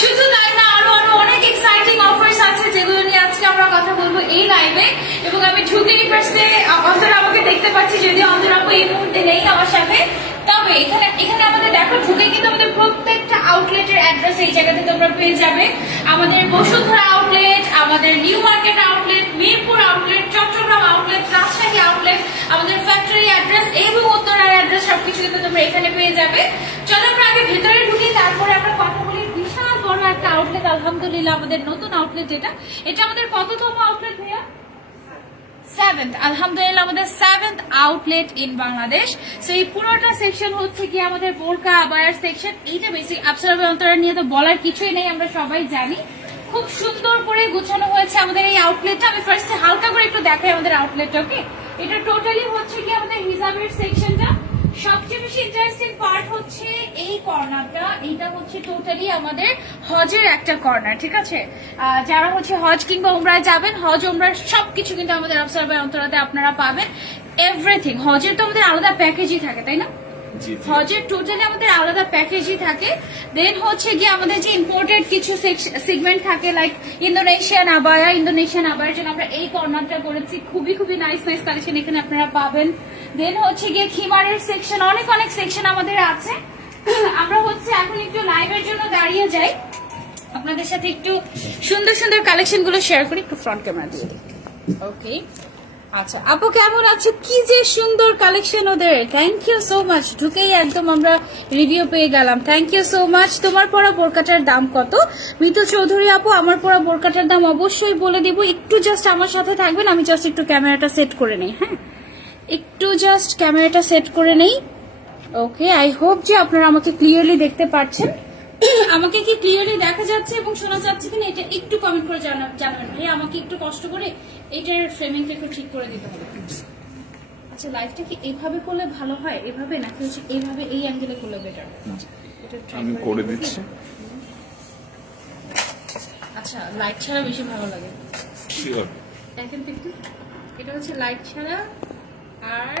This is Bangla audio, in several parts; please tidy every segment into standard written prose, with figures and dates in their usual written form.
শুধু তাই না, আরো আরো অনেক এক্সাইটিং অফার্স আছে যেগুলো নিয়ে আজকে আমরা কথা বলবো এই লাইভে। এবং আমি ঢুকেই ফার্স্টে অন্তরা আমাকে দেখতে পাচ্ছি, যদিও অন্তরা আপু এই মুহূর্তে নেই আমার সাথে। তবে এখানে আমাদের দেখো ঢুকে কিন্তু আমাদের প্রত্যেকটা আউটলেটের অ্যাড্রেস এই জায়গাতে তোমরা পেয়ে যাবে। আমাদের বসুন্ধরা আউটলেট, আমাদের New Market outlet, Mirpur outlet, Chittagong outlet, Rajshahi outlet, আমাদের ফ্যাক্টরি অ্যাড্রেস এবং উত্তরার অ্যাড্রেস সবকিছু কিন্তু তোমরা এখানে পেয়ে যাবে। চলো আমরা আগে ভেতরে ঢুকি, তারপরে আমরা কথা বলি। বিশাল বড় একটা আউটলেট, আলহামদুলিল্লাহ আমাদের নতুন আউটলেট। এটা আমাদের কততম আউটলেট ভাইয়া? 7th, আলহামদুলিল্লাহ আমাদের 7th outlet in Bangladesh. So এই পুরোটা সেকশন হচ্ছে কি আমাদের বোরকা আবায়ার সেকশন। এইটা বেসিক আফসারা অন্তরা নিয়ে তো বলার কিছুই নেই, আমরা সবাই জানি। খুব সুন্দর করে গুছানো হয়েছে আমাদের এই আউটলেটটা। আমি ফার্স্টে হালকা করে একটু দেখাই আমাদের আউটলেটটা। ওকে, এটা টোটালি হচ্ছে কি আমাদের হিজাবের সেকশনটা। সবচেয়ে বেশি ইন্টারেস্টিং পার্ট হচ্ছে এই কর্নারটা। এইটা হচ্ছে টোটালি আমাদের হজের একটা কর্নার, ঠিক আছে? যারা হচ্ছে হজ কিংবা উমরায় যাবেন, হজ উমরার সবকিছু কিন্তু আমাদের আফসার অন্তরাতে আপনারা পাবেন। এভরিথিং। হজের তো আমাদের আলাদা প্যাকেজই থাকে, তাই না? হজের টোটালি আমাদের আলাদা প্যাকেজই থাকে। দেন হচ্ছে গিয়ে আমাদের যে ইম্পোর্টেড কিছু সেগমেন্ট থাকে, লাইক ইন্দোনেশিয়ান আবায়ার জন্য আমরা এই কর্নারটা করেছি। খুবই খুবই নাইস নাইস কালেকশন এখানে আপনারা পাবেন। দেন হচ্ছে গিয়ে খিমারের সেকশন, অনেক অনেক সেকশন আমাদের আছে। আমরা হচ্ছে এখন একটু লাইভের জন্য দাঁড়িয়ে যাই, আপনাদের সাথে একটু সুন্দর সুন্দর কালেকশন গুলো শেয়ার করি। একটু ফ্রন্ট ক্যামেরা দিয়ে দিই। ওকে, আচ্ছা আপু কেমন আছে? কি যে সুন্দর কালেকশন ওদের, থ্যাংক ইউ সো মাচ। ঢুকেই একদম আমরা রিভিউ পেয়ে গেলাম, থ্যাংক ইউ সো মাচ। তোমার পরা বোরকাটার দাম কত? মিতু চৌধুরী আপু, আমার পরা বোরকাটার দাম অবশ্যই বলে দিব। একটু জাস্ট আমার সাথে থাকবেন, আমি জাস্ট একটু ক্যামেরাটা সেট করে নেই। হ্যাঁ, একটু জাস্ট ক্যামেরাটা সেট করে নেই। ওকে, আই হোপ যে আপনারা আমাকে ক্লিয়ারলি দেখতে পাচ্ছেন। আমাকে কি ক্লিয়ারলি দেখা যাচ্ছে এবং শোনা যাচ্ছে কিনা এটা একটু কমেন্ট করে জানাবেন ভাই। আমাকে একটু কষ্ট করে এটার ফ্রেমিংটা একটু ঠিক করে দিতে হবে। আচ্ছা, লাইভটা কি এইভাবে করলে ভালো হয়, এভাবে নাকি হচ্ছে এইভাবে এই অ্যাঙ্গেলে করলে বেটার? আমি করে দিচ্ছি। আচ্ছা, লাইট ছাড়া বেশি ভালো লাগে। শিওর। দেখেন তো একটু, এটা হচ্ছে লাইট ছাড়া। আর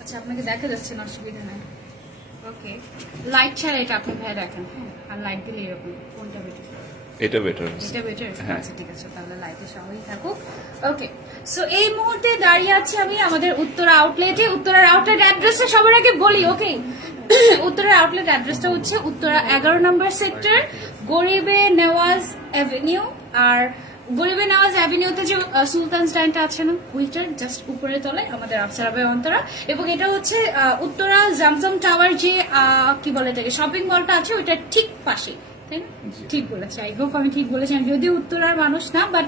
আচ্ছা, আপনাকে দেখা যাচ্ছে না, অসুবিধা নাই। ওকে, লাইট ছাড়া এটা আপনি ভাই দেখেন। হ্যাঁ, আর লাইট দিলে এরকম কোনটা বেটার? এটা বেটার। এটা বেটার। আচ্ছা ঠিক আছে, তাহলে লাইটে সবাই থাকুক। ওকে, সো এই মুহূর্তে দাঁড়িয়ে আছি আমি আমাদের উত্তরা আউটলেটে। উত্তরার আউটলেট অ্যাড্রেসটা সবার আগে বলি। ওকে, উত্তরার আউটলেট অ্যাড্রেসটা হচ্ছে উত্তরা 11 নম্বর সেক্টর, গরিবে নেওয়াজ অ্যাভিনিউ। আর গরিবে নেওয়াজ অ্যাভিনিউতে যে সুলতান স্ট্যান্ডটা আছে না, ওইটার জাস্ট উপরে তলায় আমাদের আফসারা ভাই অন্তরা। এবং এটা হচ্ছে উত্তরা জামজম টাওয়ার যে কি বলে এটাকে শপিং মলটা আছে, ওইটার ঠিক পাশে, তাই না? ঠিক বলেছি, আই হোপ আমি ঠিক বলেছি। আমি যদিও উত্তরার মানুষ না, বাট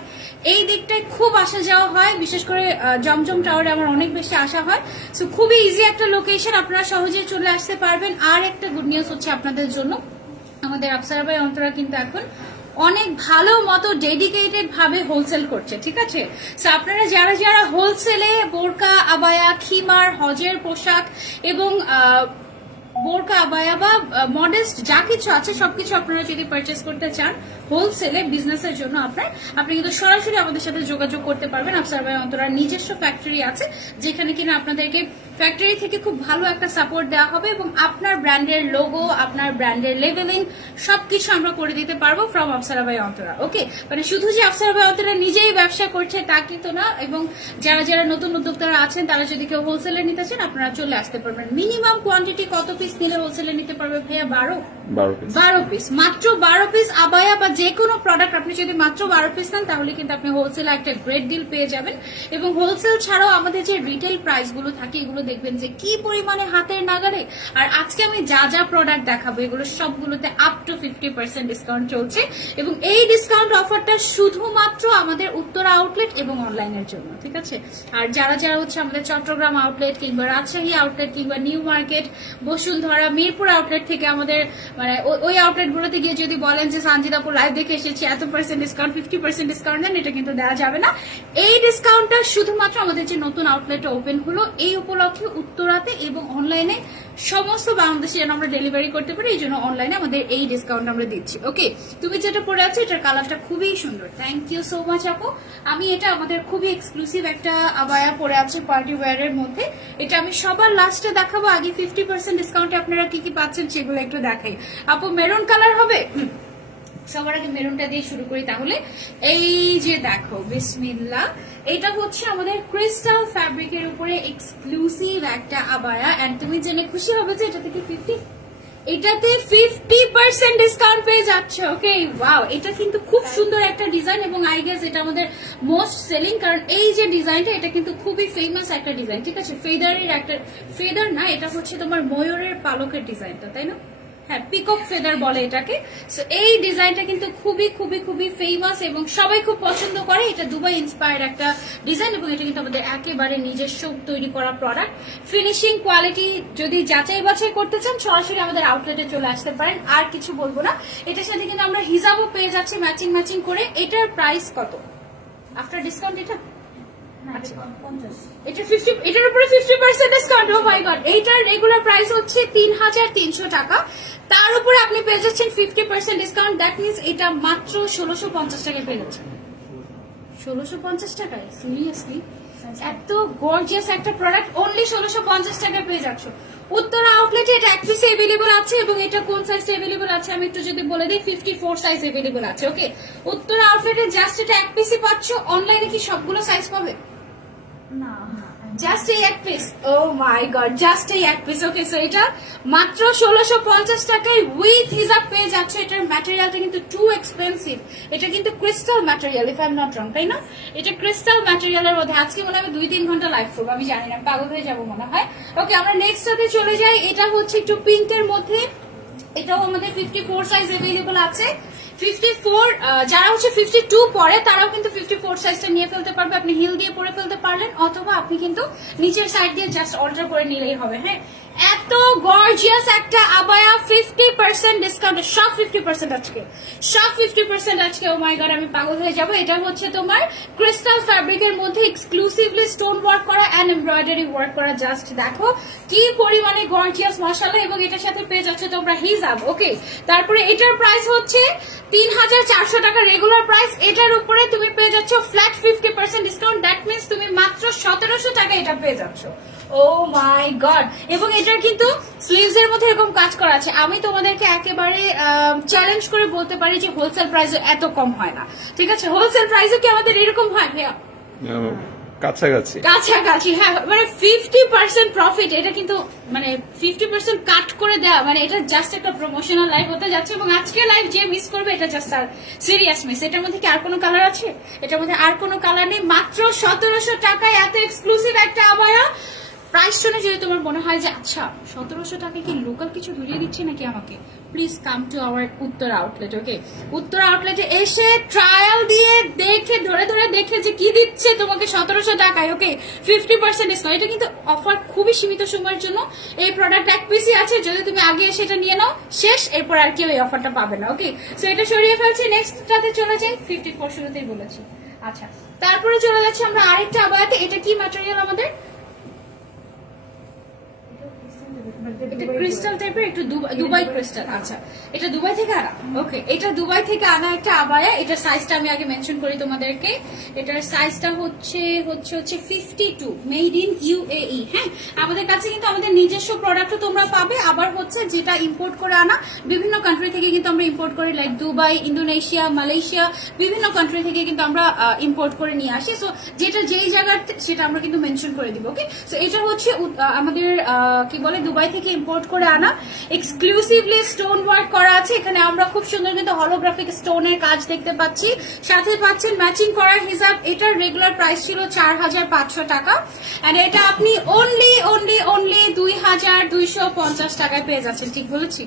এই দিকটায় খুব আসা যাওয়া হয়, বিশেষ করে জমজম টাওয়ারে আমার অনেক বেশি আসা হয়। সো খুবই ইজি একটা লোকেশন, আপনারা সহজেই চলে আসতে পারবেন। আর একটা গুড নিউজ হচ্ছে আপনাদের জন্য, আমাদের আফসারা ভাই অন্তরা কিন্তু এখন অনেক ভালো মতো ডেডিকেটেড ভাবে হোলসেল করছে, ঠিক আছে? সো আপনারা যারা যারা হোলসেলে বোরকা আবায়া খিমার হজের পোশাক এবং বোরকা আবায়া বা মডেস্ট যা কিছু আছে সবকিছু আপনারা যদি পারচেস করতে চান হোলসেলে বিজনেসের জন্য, আপনি কিন্তু সরাসরি আমাদের সাথে যোগাযোগ করতে পারবেন। আফসার ভাই অন্তরার নিজস্ব ফ্যাক্টরি আছে, যেখানে কিনা আপনাদেরকে ফ্যাক্টরি থেকে খুব ভালো একটা সাপোর্ট দেওয়া হবে এবং আপনার ব্র্যান্ডের লোগো, আপনার ব্র্যান্ডের লেভেলিং সবকিছু আমরা করে দিতে পারবো ফ্রম আফসারা ভাই অন্তরা। ওকে, মানে শুধু যে আফসারা ভাই অন্তরা নিজেই ব্যবসা করছে তা কিন্তু না। এবং যারা যারা নতুন উদ্যোক্তারা আছেন, তারা যদি কেউ হোলসেলে নিতে চান, আপনারা চলে আসতে পারবেন। মিনিমাম কোয়ান্টিটি কত পিস নিলে হোলসেলে নিতে পারবে ভাইয়া? 12 পিস, মাত্র 12 পিস আবায়া বা যে কোনো প্রোডাক্ট আপনি যদি মাত্র 12 পিস নেন, তাহলে কিন্তু আপনি হোলসেলে একটা গ্রেট ডিল পেয়ে যাবেন। এবং হোলসেল ছাড়াও আমাদের যে রিটেল প্রাইস গুলো থাকে, এগুলো দেখবেন যে কি পরিমাণে হাতের নাগালে। আর আজকে আমি যা যা প্রোডাক্ট দেখাবো, এগুলো সবগুলোতে আপ টু 50% ডিসকাউন্ট চলছে। এবং এই ডিসকাউন্ট অফারটা শুধুমাত্র আমাদের উত্তরা আউটলেট এবং অনলাইনের জন্য, ঠিক আছে? আর যারা যারা হচ্ছে আমাদের চট্টগ্রাম আউটলেট কিংবা রাজশাহী আউটলেট কিংবা new market, Bashundhara, Mirpur outlet থেকে আমাদের মানে ওই আউটলেট গুলোতে গিয়ে যদি বলেন যে সানজিদাপুর লাইভ দেখে এসেছি এত % ডিসকাউন্ট 50% ডিসকাউন্ট দেন, এটা কিন্তু দেওয়া যাবে না। এই ডিসকাউন্টটা শুধুমাত্র আমাদের যে নতুন আউটলেট ওপেন হলো এই উপলক্ষে উত্তরাতে এবং অনলাইনে সমস্ত বাংলাদেশে যেন আমরা ডেলিভারি করতে পারি, এই জন্য অনলাইনে আমাদের এই ডিসকাউন্ট আমরা দিচ্ছি। ওকে, তুমি যেটা পরে আছো এটার কালারটা খুবই সুন্দর, থ্যাংক ইউ সো মাচ আপু। আমি এটা আমাদের খুবই এক্সক্লুসিভ একটা আবায়া পরে আছে পার্টি ওয়্যারের মধ্যে, এটা আমি সবার লাস্টে দেখাবো। আগে 50% ডিসকাউন্টে আপনারা কি কি পাচ্ছেন সেগুলো একটু দেখাই। আপু মেরুন কালার হবে, সবার আগে মেরুনটা দিয়ে শুরু করি তাহলে। এই যে দেখো বিসমিল্লাহ, এটা হচ্ছে আমাদের ক্রিস্টাল ফ্যাব্রিকের উপরে এক্সক্লুসিভ একটা আবায়া, এন্ড তুমি জেনে খুশি হবে যে এটা থেকে এটাতে 50% ডিসকাউন্ট পেয়ে যাচ্ছে। ওকে ওয়াও, এটা কিন্তু খুব সুন্দর একটা ডিজাইন এবং আই গেস এটা আমাদের মোস্ট সেলিং, কারণ এই যে ডিজাইনটা এটা কিন্তু খুবই ফেমাস একটা ডিজাইন, ঠিক আছে? ফেদারের একটা, ফেদার না, এটা হচ্ছে তোমার ময়ূরের পালকের ডিজাইনটা, তাই না? হ্যাঁ, পিকক ফেদার বলে এটাকে। সো এই ডিজাইনটা কিন্তু খুবই খুবই খুবই ফেমাস এবং সবাই খুব পছন্দ করে। এটা দুবাই ইন্সপায়ার্ড একটা ডিজাইন এবং এটা কিন্তু আমাদের একেবারে নিজস্ব তৈরি করা প্রোডাক্ট। ফিনিশিং কোয়ালিটি যদি যাচাই বাছাই করতে চান সরাসরি আমাদের আউটলেটে চলে আসতে পারেন, আর কিছু বলবো না। এটার সাথে কিন্তু আমরা হিজাবও পেয়ে যাচ্ছি ম্যাচিং ম্যাচিং করে। এটার প্রাইস কত আফটার ডিসকাউন্ট? এটা এটার উপরে 50% ডিসকাউন্ট। ও মাই গড, এইটার রেগুলার প্রাইস হচ্ছে 3300 টাকা, তার উপরে আপনি পেয়ে যাচ্ছেন 50% ডিসকাউন্ট। দ্যাট মিনস এটা মাত্র 1650 টাকায় পেয়ে যাচ্ছেন। 1650 টাকায়? সিরিয়াসলি? এত গর্জিয়াস একটা প্রোডাক্ট অনলি 1650 টাকায় পেয়ে যাচ্ছ। উত্তরা আউটলেটে এটা এক পিসে এভেলেবল আছে এবং এটা কোন সাইজে এভেলেবল আছে আমি একটু যদি বলে দিই, 54 সাইজ এভেলেবল আছে। ওকে, উত্তরা আউটলেটে জাস্ট এটা এক পিসই পাচ্ছ। অনলাইনে কি সবগুলো সাইজ পাবে? না, জাস্ট এই এক পিস। ও মাই গড, জাস্ট এই এক পিস। ওকে, সো এটা মাত্র 1650 টাকায় উইথ হিজাব পেয়ে যাচ্ছে। এটার ম্যাটেরিয়ালটা কিন্তু টু এক্সপেন্সিভ, এটা কিন্তু crystal material, if I am not wrong, তাই না? এটা ক্রিস্টাল ম্যাটেরিয়ালের মধ্যে। আজকে মনে হয় 2-3 ঘন্টা লাইভ করবো, আমি জানি না, পাগল হয়ে যাবো মনে হয়। ওকে, আমরা নেক্সট টাতে চলে যাই। এটা হচ্ছে একটু পিঙ্কের মধ্যে, এটাও আমাদের 54 সাইজ এভেলেবল আছে। 54 যারা হচ্ছে 52 পরে তারাও কিন্তু 54 সাইজটা নিয়ে ফেলতে পারবে। আপনি হিল দিয়ে পরে ফেলতে পারলেন অথবা আপনি কিন্তু নিচের সাইড দিয়ে জাস্ট অল্টার করে নিলেই হবে। হ্যাঁ, এত গর্জিয়াস একটা আবায়া 50% ডিসকাউন্ট, সব 50% আজকে, সব 50% আজকে। ও মাই গড, আমি পাগল হয়ে যাবো। এটা হচ্ছে তোমার ক্রিস্টাল ফ্যাব্রিকের মধ্যে এক্সক্লুসিভলি স্টোন ওয়ার্ক করা এন্ড এমব্রয়ডারি ওয়ার্ক করা। জাস্ট দেখো কি পরিমাণে গর্জিয়াস মাশাআল্লাহ, এবং এটার সাথে পেয়ে যাচ্ছে তোমরা হিজাব। ওকে, তারপরে এটার প্রাইস হচ্ছে 3400 টাকা রেগুলার প্রাইস। এটার উপরে তুমি পেয়ে যাচ্ছ ফ্ল্যাট 50% ডিসকাউন্ট। দ্যাট মিনস তুমি মাত্র 1700 টাকা এটা পেয়ে যাচ্ছ। ও মাই গড, এবং এটার কিন্তু স্লিভস এর মধ্যে এরকম কাজ করা আছে। আমি তোমাদেরকে একেবারে চ্যালেঞ্জ করে বলতে পারি যে হোলসেল প্রাইসে এত কম হয় না, ঠিক আছে? হোলসেল প্রাইসে কি আমাদের এরকম হয়? ভাইয়া কাছাকাছি কাছাকাছি, হ্যাঁ, মানে 50% প্রফিট। এটা কিন্তু মানে 50% কাট করে দেওয়া, মানে এটা জাস্ট একটা প্রমোশনাল লাইভ হতে যাচ্ছে এবং আজকে লাইভ যে মিস করবে এটা জাস্ট আর সিরিয়াস মিস। এটার মধ্যে কি আর কোনো কালার আছে? এটার মধ্যে আর কোনো কালার নেই। মাত্র 1700 টাকায় এত এক্সক্লুসিভ একটা আবায়া। প্রাইস শুনে যদি তোমার মনে হয় যে আচ্ছা 1700 টাকায় কি লোকাল কিছু ধরিয়ে দিচ্ছে নাকি আমাকে, please come to our Uttara outlet. Okay, Uttara আউটলেটে এসে ট্রায়াল দিয়ে দেখে ধরে ধরে দেখে যে কি দিচ্ছে তোমাকে 1700 টাকায়। ওকে, 50% ডিসকাউন্ট। এটা কিন্তু অফার খুবই সীমিত সময়ের জন্য। এই প্রোডাক্ট এক পিসই আছে, যদি তুমি আগে এসে এটা নিয়ে নাও শেষ, এরপর আর কেউ এই অফারটা পাবে না। ওকে, সো এটা সরিয়ে ফেলছি, নেক্সটটাতে চলে যাই। 54 শুরুতেই বলেছি। আচ্ছা, তারপরে চলে যাচ্ছে আমরা আরেকটা আবায়াতে। এটা কি ম্যাটেরিয়াল আমাদের? এটা ক্রিস্টাল টাইপের, একটু দুবাই ক্রিস্টাল। আচ্ছা, এটা দুবাই থেকে আনা। ওকে, এটা দুবাই থেকে আনা একটা আবায়া। এটার সাইজটা আমি আগে মেনশন করি তোমাদেরকে। এটার সাইজটা হচ্ছে 52, মেড ইন UAE। হ্যাঁ, আমাদের কাছে কিন্তু আমাদের নিজস্ব প্রোডাক্টও তোমরা পাবে, আবার হচ্ছে যেটা ইম্পোর্ট করে আনা বিভিন্ন কান্ট্রি থেকে কিন্তু আমরা ইম্পোর্ট করি, লাইক দুবাই, ইন্দোনেশিয়া, মালয়েশিয়া, বিভিন্ন কান্ট্রি থেকে কিন্তু আমরা ইম্পোর্ট করে নিয়ে আসি। সো যেটা যেই জায়গার সেটা আমরা কিন্তু মেনশন করে দিব। ওকে, সো এটা হচ্ছে আমাদের কি বলে দুবাই থেকে ইম্পোর্ট করে আনা, এক্সক্লুসিভলি স্টোন ওয়ার্ক করা আছে। এখানে আমরা খুব সুন্দর কিন্তু হলোগ্রাফিক স্টোনের কাজ দেখতে পাচ্ছি, সাথে পাচ্ছেন ম্যাচিং করা হিজাব। এটার রেগুলার প্রাইস ছিল 4500 টাকা, এন্ড এটা আপনি অনলি 2250 টাকায় পেয়ে যাচ্ছেন। ঠিক বলেছি,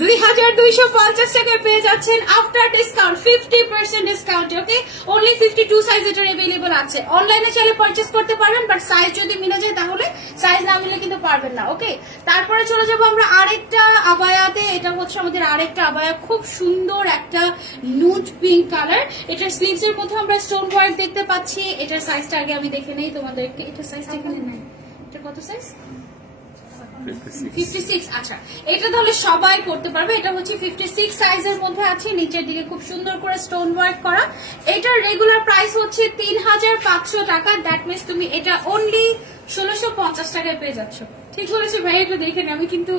2250 টাকায় পেয়ে যাচ্ছেন আফটার ডিসকাউন্ট, 50% ডিসকাউন্ট। ওকে, অনলি 52 সাইজ এটার অ্যাভেলেবল আছে। অনলাইনে চাইলে পারচেস করতে পারবেন, বাট সাইজ যদি মিলে যায় তাহলে, সাইজ না মিলে কিন্তু পারবেন না। ওকে, তার তারপরে চলে যাবো আমরা আরেকটা আবায়াতে। এটা হচ্ছে আমাদের আরেকটা আবায়া, খুব সুন্দর একটা নুড পিঙ্ক কালার। এটার স্লিভস এর মধ্যে আমরা স্টোন ওয়ার্ক দেখতে পাচ্ছি। এটার সাইজটা আগে আমি দেখে নেই তোমাদেরকে। এটার সাইজটা এখানে নাই, এটা কত সাইজ? 56। আচ্ছা, এটা তাহলে সবাই পড়তে পারবে। এটা হচ্ছে 56 সাইজের মধ্যে আছে, নিচের দিকে খুব সুন্দর করে স্টোন ওয়ার্ক করা। এটার রেগুলার প্রাইস হচ্ছে 3500 টাকা। দ্যাট মিনস তুমি এটা অনলি 1650 টাকায় পেয়ে যাচ্ছ। ঠিক বলেছো ভাই? এটা দেখে নি আমি, কিন্তু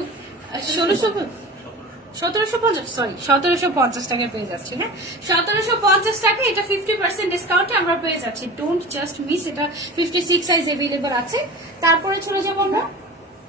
1750 টাকায় পেয়ে যাচ্ছি। হ্যাঁ, 1750 টাকা। এটা 50% ডিসকাউন্টে আমরা পেয়ে যাচ্ছি। ডোন্ট জাস্ট মিস, এটা 56 সাইজ অ্যাভেলেবল আছে। তারপরে চলে যাবো আমরা,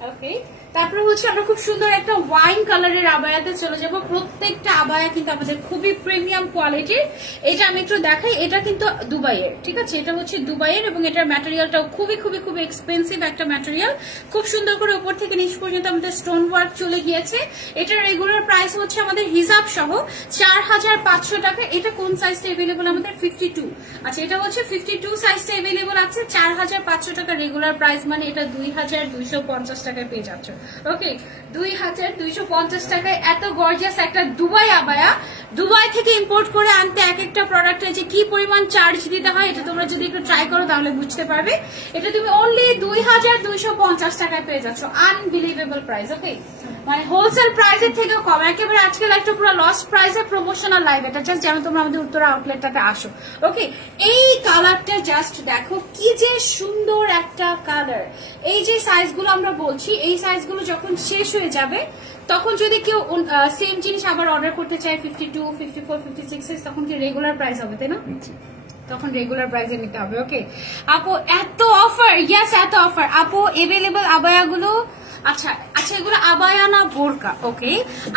ওকে, তারপরে হচ্ছে আমরা খুব সুন্দর একটা ওয়াইন কালারের আবায়াতে চলে যাব। প্রত্যেকটা আবায়া কিন্তু আমাদের খুবই প্রিমিয়াম কোয়ালিটির। এটা আমি একটু দেখাই, এটা কিন্তু দুবাইয়ের, ঠিক আছে? এটা হচ্ছে দুবাইয়ের এবং এটার ম্যাটেরিয়ালটাও খুবই খুবই খুবই এক্সপেন্সিভ একটা ম্যাটেরিয়াল। খুব সুন্দর করে উপর থেকে নিচ পর্যন্ত আমাদের স্টোন ওয়ার্ক চলে গিয়েছে। এটার রেগুলার প্রাইস হচ্ছে আমাদের হিজাব সহ 4500 টাকা। এটা কোন সাইজটা এভেলেবল আমাদের? 52। আচ্ছা, এটা হচ্ছে 52 সাইজটা এভেলেবল আছে। 4500 টাকা রেগুলার প্রাইস, মানে এটা 2250 টাকায় পেয়ে যাচ্ছে। ওকে, 2250 টাকায় এত গর্জিয়াস একটা দুবাই আবায়া। দুবাই থেকে ইম্পোর্ট করে আনতে এক একটা প্রোডাক্টে যে কি পরিমাণ চার্জ দিতে হয়, এটা তোমরা যদি একটু ট্রাই করো তাহলে বুঝতে পারবে। এটা তুমি অনলি 2250 টাকায় পেয়ে যাচ্ছ। Unbelievable price. ওকে, মানে হোলসেল প্রাইসের থেকেও কম, একেবারে আজকাল একটা পুরো লস প্রাইসে প্রমোশনাল লাইভ। এটা জাস্ট যেন তোমরা আমাদের উত্তরা আউটলেটটাতে আসো। ওকে, এই কালারটা জাস্ট দেখো কি যে সুন্দর একটা কালার। এই যে সাইজগুলো আমরা বলছি, এই সাইজগুলো যখন শেষ হয়ে যাবে তখন যদি কেউ সেম জিনিস আবার অর্ডার করতে চায় 52, 54, 56, তখন কি রেগুলার প্রাইস হবে, তাই না? তখন রেগুলার প্রাইসে নিতে হবে। ওকে আপু, এত অফার, ইয়েস এত অফার আপু। এভেলেবল আবায়াগুলো, আচ্ছা আচ্ছা, এগুলো আবায়া না বোরকা? ওকে,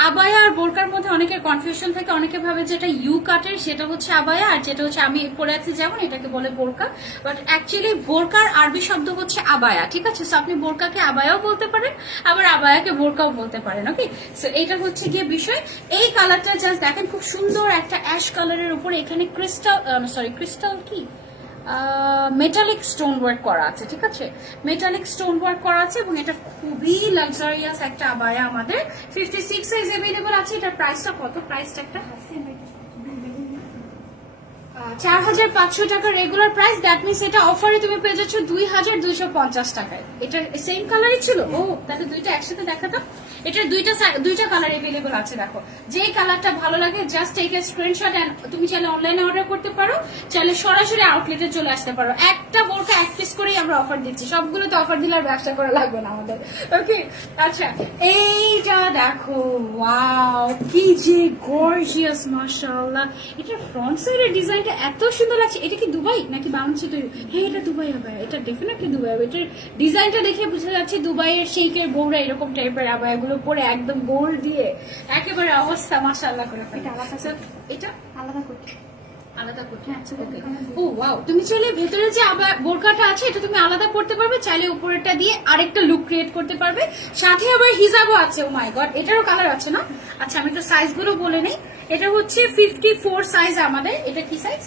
আবায়া আর বোরকার মধ্যে অনেকের কনফিউশন থাকে। অনেকে ভাবে যেটা ইউ কাটের সেটা হচ্ছে আবায়া, আর যেটা হচ্ছে আমি পরে আছি যেমন এটাকে বলে বোরকা। বাট অ্যাকচুয়ালি বোরকার আরবি শব্দ হচ্ছে আবায়া, ঠিক আছে? সো আপনি বোরকাকে আবায়াও বলতে পারেন, আবার আবায়াকে বোরকাও বলতে পারেন। ওকে, সো এইটা হচ্ছে গিয়ে বিষয়। এই কালারটা জাস্ট দেখেন, খুব সুন্দর একটা অ্যাশ কালারের উপরে এখানে ক্রিস্টাল কি মেটালিক স্টোন ওয়ার্ক করা আছে, ঠিক আছে? মেটালিক স্টোন ওয়ার্ক করা আছে এবং এটা খুবই লাক্সারিয়াস একটা আবায়া। আমাদের 56 সাইজ अवेलेबल আছে। এটার প্রাইসটা কত? প্রাইসটা একটা 4500 টাকা রেগুলার প্রাইস। দ্যাট মিনস এটা অফারে তুমি পেয়ে যাচ্ছ 2250 টাকায়। এটা সেম কালারই ছিল। ও, তাহলে দুইটা একসাথে দেখাতাম। এটার দুইটা কালার এভেলেবল আছে। দেখো, যে কালারটা ভালো লাগে just take a screenshot and তুমি চাইলে অনলাইনে অর্ডার করতে পারো, চাইলে সরাসরি আউটলেটে চলে আসতে পারো। একটা বোরকা এক পিস করেই আমরা অফার দিচ্ছি, সবগুলোতে অফার দিলে আর ব্যবসা করা লাগবে না আমাদের। ওকে, আচ্ছা, এইটা দেখো, ওয়াও কি যে গর্জিয়াস, মাশাআল্লাহ। এটার ফ্রন্ট সাইডের ডিজাইনটা এত সুন্দর লাগছে। এটা কি দুবাই নাকি বাংলাদেশে তৈরি? হ্যাঁ, এটা দুবাই হবে। এটা ডেফিনেটলি দুবাই হবে। এটার ডিজাইনটা দেখে বোঝা যাচ্ছে দুবাইয়ের শেখের বউরা এরকম টাইপের আবায়াগুলো পরে একদম গোল্ড দিয়ে একেবারে অবস্থা মাশাআল্লাহ করে। এটা আলাদা করতে ও ওয়াও, তুমি চাইলে ভেতরে যে আবার বোরকাটা আছে এটা তুমি আলাদা করতে পারবে, চাইলে উপরেরটা দিয়ে আরেকটা লুক ক্রিয়েট করতে পারবে। সাথে আবার হিজাবও আছে। ও মাই গড, এটারও কালার আছে না? আচ্ছা, আমি একটু সাইজগুলো বলে নেই। এটা হচ্ছে 54 সাইজ আমাদের। এটা কি সাইজ?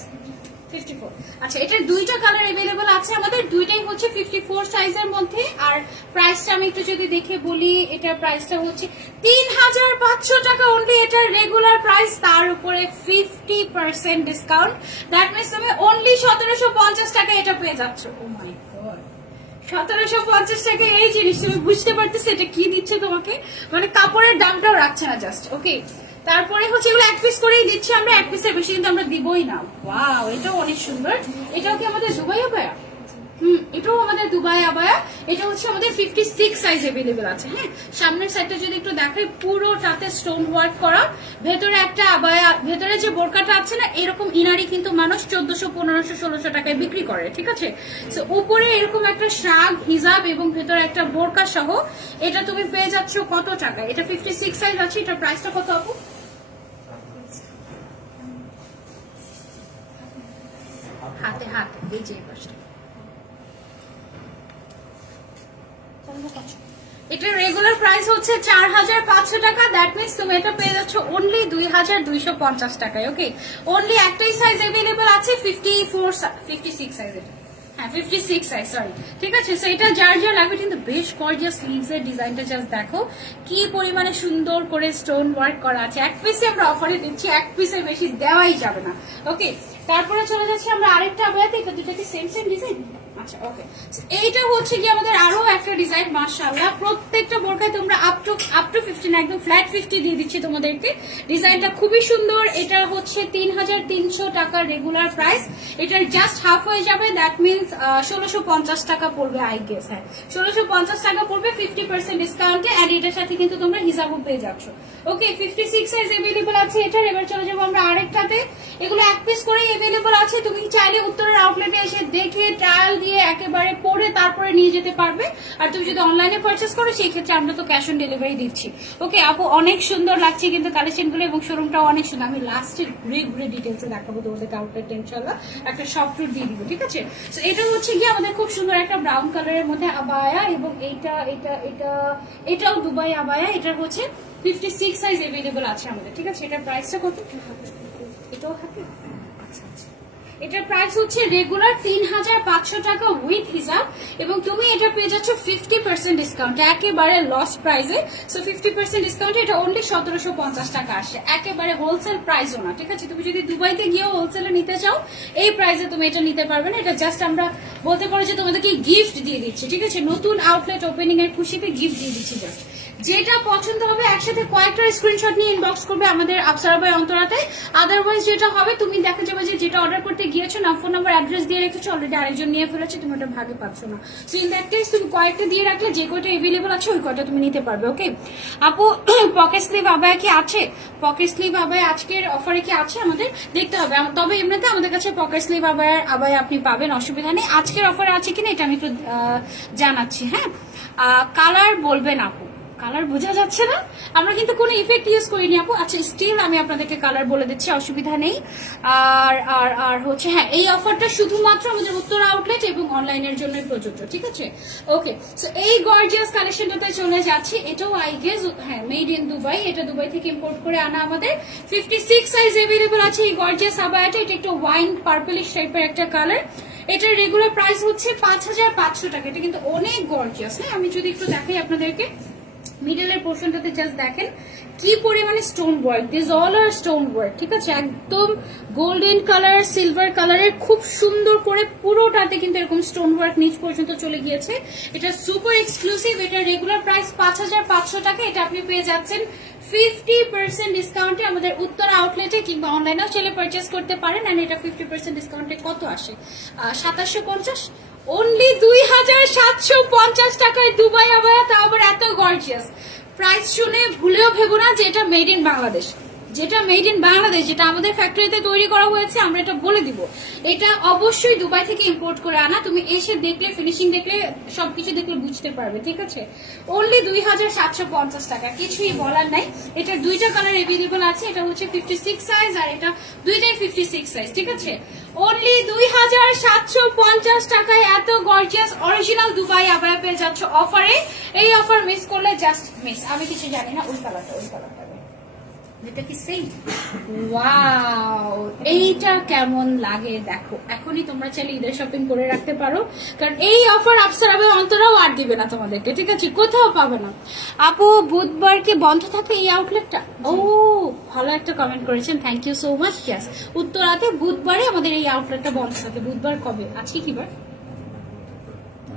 54। আচ্ছা, এটার দুইটা কালার अवेलेबल আছে আমাদের, দুইটাই হচ্ছে 54 সাইজের মধ্যে। আর প্রাইসটা আমি একটু যদি দেখে বলি, এটার প্রাইসটা হচ্ছে 3500 টাকা অনলি। এটার রেগুলার প্রাইস, তার উপরে 50% ডিসকাউন্ট। দ্যাট মিনস তুমি অনলি 1750 টাকা এটা পেয়ে যাচ্ছ। ও মাই গড, 1750 টাকা এই জিনিস তুমি বুঝতে পারতেছো এটা কি দিচ্ছে তোমাকে? মানে কাপড়ের দামটাও রাখছে না জাস্ট। ওকে, তারপরে হচ্ছে এগুলো এক পিস করেই দিচ্ছি আমরা, এক পিসের বেশি কিন্তু আমরা দিবই না। ওয়াও, এটাও অনেক সুন্দর। এটাও কি আমাদের দুবাই আবায়া? এটাও আমাদের দুবাই আবায়া। এটা হচ্ছে আমাদের 56 সাইজ अवेलेबल আছে। হ্যাঁ, সামনের সাইডটা যদি একটু দেখাই, পুরোটাতে স্টোন ওয়ার্ক করা। ভেতরে একটা আবায়া, ভেতরে যে বোরকাটা আছে না, এরকম ইনারি কিন্তু মানুষ 1400, 1500, 1600 টাকায় বিক্রি করে, ঠিক আছে? সো উপরে এরকম একটা শাগ, হিজাব এবং ভেতরে একটা বোরকা সহ এটা তুমি পেয়ে যাচ্ছ কত টাকা? এটা 56 সাইজ আছে। এটার প্রাইসটা কত আপু? হাতে হাতে এই যে পাশটা। এটার রেগুলার প্রাইস হচ্ছে 4500 টাকা। দ্যাট মিনস তুমি এটা পেয়ে যাচ্ছ অনলি 2250 টাকায়। ওকে, অনলি একটাই সাইজ अवेलेबल আছে, 56 সাইজ। এটা হ্যাঁ 56 সাইজ, সরি, ঠিক আছে। সো এটা যার যার লাগবে, কিন্তু বেশ গর্জিয়াস স্লিভস এর ডিজাইনটা জাস্ট দেখো কি পরিমাণে সুন্দর করে স্টোন ওয়ার্ক করা আছে। এক পিসে আমরা অফারে দিচ্ছি, এক পিসে বেশি দেওয়াই যাবে না। ওকে, তারপরে চলে যাচ্ছি আমরা আরেকটা আবায়াতে। এটা দুটো কি সেম সেম ডিজাইন? আচ্ছা ওকে, এইটা হচ্ছে কি আমাদের আরো একটা ডিজাইন। মাশাআল্লাহ, প্রত্যেকটা বোরকায় তোমরা আপ টু 15 একদম ফ্ল্যাট 50 দিয়ে দিচ্ছি তোমাদেরকে। ডিজাইনটা খুবই সুন্দর। এটা হচ্ছে 3300 টাকা রেগুলার প্রাইস। এটার জাস্ট হাফ হয়ে যাবে, দ্যাট মিনস 1650 টাকা পড়বে আই গেস। হ্যাঁ 1650 টাকা পড়বে 50% ডিসকাউন্টে। এন্ড এটার সাথে কিন্তু তোমরা হিসাবও পেয়ে যাচ্ছ। ওকে, 56 সাইজ अवेलेबल আছে এটার। এবার চলে যাবো আমরা আরেকটাতে। এগুলো এক পিস করে अवेलेबल আছে, তুমি চাইলে উত্তরের আউটলেটে এসে দেখে ট্রায়াল দিয়ে একেবারে পরে তারপরে নিয়ে যেতে পারবে। আর তুমি যদি অনলাইনে পারচেস করো সেই ক্ষেত্রে আমরা তো ক্যাশ অন ডেলিভারি দিচ্ছি। ওকে আপু, অনেক সুন্দর লাগছে কিন্তু কালেকশনগুলো, এবং শোরুমটাও অনেক সুন্দর। আমি লাস্টে ঘুরে ঘুরে ডিটেলসে দেখাবো তোমাদের আউটলেটে, ইনশাআল্লাহ একটা শপ ট্যুর দিয়ে দিব, ঠিক আছে। তো এটা হচ্ছে কি আমাদের খুব সুন্দর একটা ব্রাউন কালারের মধ্যে আবায়া, এবং এটাও দুবাই আবায়া। এটার হচ্ছে 56 সাইজ अवेलेबल আছে আমাদের, ঠিক আছে। এটার প্রাইসটা কত? এটাও থাকে। আচ্ছা আচ্ছা, এটার প্রাইস হচ্ছে রেগুলার 3500 টাকা উইথ হিসাব, এবং তুমি এটা পেয়ে যাচ্ছ 50% ডিসকাউন্ট, একেবারে লস প্রাইসে। সো 50% ডিসকাউন্টে এটা অনলি 1750 টাকা আসে, একেবারে হোলসেল প্রাইসও না, ঠিক আছে। তুমি যদি দুবাইতে গিয়েও হোলসেলে নিতে চাও এই প্রাইসে তুমি এটা নিতে পারবে না। এটা জাস্ট আমরা বলতে পারো যে তোমাদেরকে গিফট দিয়ে দিচ্ছি, ঠিক আছে। নতুন আউটলেট ওপেনিং এর খুশিতে গিফট দিয়ে দিচ্ছি জাস্ট। যেটা পছন্দ হবে একসাথে কয়েকটা স্ক্রিনশট নিয়ে ইনবক্স করবে আমাদের আফসারা ভাই অন্তরাতে। আদারওয়াইজ যেটা হবে, তুমি দেখা যাবে যে যেটা অর্ডার করতে গিয়েছো নাম ফোন নাম্বার অ্যাড্রেস দিয়ে রেখেছো, অলরেডি আরেকজন নিয়ে ফেলেছে, তুমি ওটা ভাগে পাচ্ছ না। সো ইন দ্যাট কেস তুমি কয়েকটা দিয়ে রাখলে যে কয়টা अवेलेबल আছে ওই কয়টা তুমি নিতে পারবে। ওকে আপু, পকেট স্লিভ আবায়া কি আছে? পকেট স্লিভ আবায়া আজকের অফারে কি আছে আমাদের দেখতে হবে। তবে এমনিতে আমাদের কাছে পকেট স্লিভ আবায়া আপনি পাবেন, অসুবিধা নেই। আজকের অফারে আছে কিনা এটা আমি একটু জানাচ্ছি। হ্যাঁ, কালার বলবেন আপু, কালার বোঝা যাচ্ছে না, আমরা কিন্তু কোনো ইফেক্ট ইউজ করিনি আপু। আচ্ছা স্টিল আমি আপনাদেরকে কালার বলে দিচ্ছি, অসুবিধা নেই। আর আর আর হচ্ছে হ্যাঁ, এই অফারটা শুধুমাত্র আমাদের উত্তর আউটলেট এবং অনলাইনের জন্য প্রযোজ্য, ঠিক আছে। ওকে, সো এই গর্জিয়াস কালেকশনটাতে চলে যাচ্ছি। এটাও আই গেস হ্যাঁ মেড ইন দুবাই, এটা দুবাই থেকে ইম্পোর্ট করে আনা আমাদের। 56 সাইজ अवेलेबल আছে এই গর্জিয়াস আবায়াটা। এটা একটু ওয়াইন পার্পলিশ টাইপের একটা কালার। এটার রেগুলার প্রাইস হচ্ছে 5500 টাকা। এটা কিন্তু অনেক গর্জিয়াস। হ্যাঁ, আমি যদি একটু দেখাই আপনাদেরকে, মিডলের পোর্শনটাতে জাস্ট দেখেন কি পরিমাণে stone work, this all are stone work, ঠিক আছে। একদম গোল্ডেন কালার সিলভার কালারের খুব সুন্দর করে পুরোটাতে কিন্তু এরকম স্টোন ওয়ার্ক নিচ পর্যন্ত চলে গিয়েছে। এটা সুপার এক্সক্লুসিভ। এটা রেগুলার প্রাইস 5500 টাকা। এটা আপনি পেয়ে যাচ্ছেন 50% ডিসকাউন্টে আমাদের উত্তরা আউটলেটে, কিংবা অনলাইনেও চলে পারচেস করতে পারেন। এন্ড এটা 50% ডিসকাউন্টে কত আসে? 2750, অনলি 2750 টাকায় দুবাই আবায়া, তাও আবার এত গর্জিয়াস। প্রাইস শুনে ভুলেও ভেবো না যে এটা মেড ইন বাংলাদেশ। যেটা মেড ইন বাংলাদেশ, যেটা আমাদের ফ্যাক্টরিতে তৈরি করা হয়েছে, আমরা এটা বলে দিব। এটা অবশ্যই দুবাই থেকে ইম্পোর্ট করে আনা। তুমি এসে দেখলে, ফিনিশিং দেখলে, সবকিছু দেখলে বুঝতে পারবে, ঠিক আছে। অনলি 2750 টাকা, কিছুই বলার নাই। এটার দুইটা কালার अवेलेबल আছে। এটা হচ্ছে 56 সাইজ, আর এটা দুইটাই 56 সাইজ, ঠিক আছে। অনলি 2750 টাকায় এত গর্জিয়াস অরিজিনাল দুবাই আবায়া পেয়ে যাচ্ছ অফারে। এই অফার মিস করলে জাস্ট মিস। আমি কিছু জানি না, ওই কালারটা যেটা কি সেই ওয়াও, এইটা কেমন লাগে দেখো। এখনই তোমরা চাইলে ঈদের শপিং করে রাখতে পারো, কারণ এই অফার আফসারা ভাই অন্তরাও আর দিবে না তোমাদেরকে, ঠিক আছে, কোথাও পাবে না। আপু বুধবার কি বন্ধ থাকে এই আউটলেটটা? ও ভালো একটা কমেন্ট করেছেন, thank you so much. Yes, উত্তরাতে বুধবারে আমাদের এই আউটলেটটা বন্ধ থাকে। বুধবার কবে? আজকে কি বার?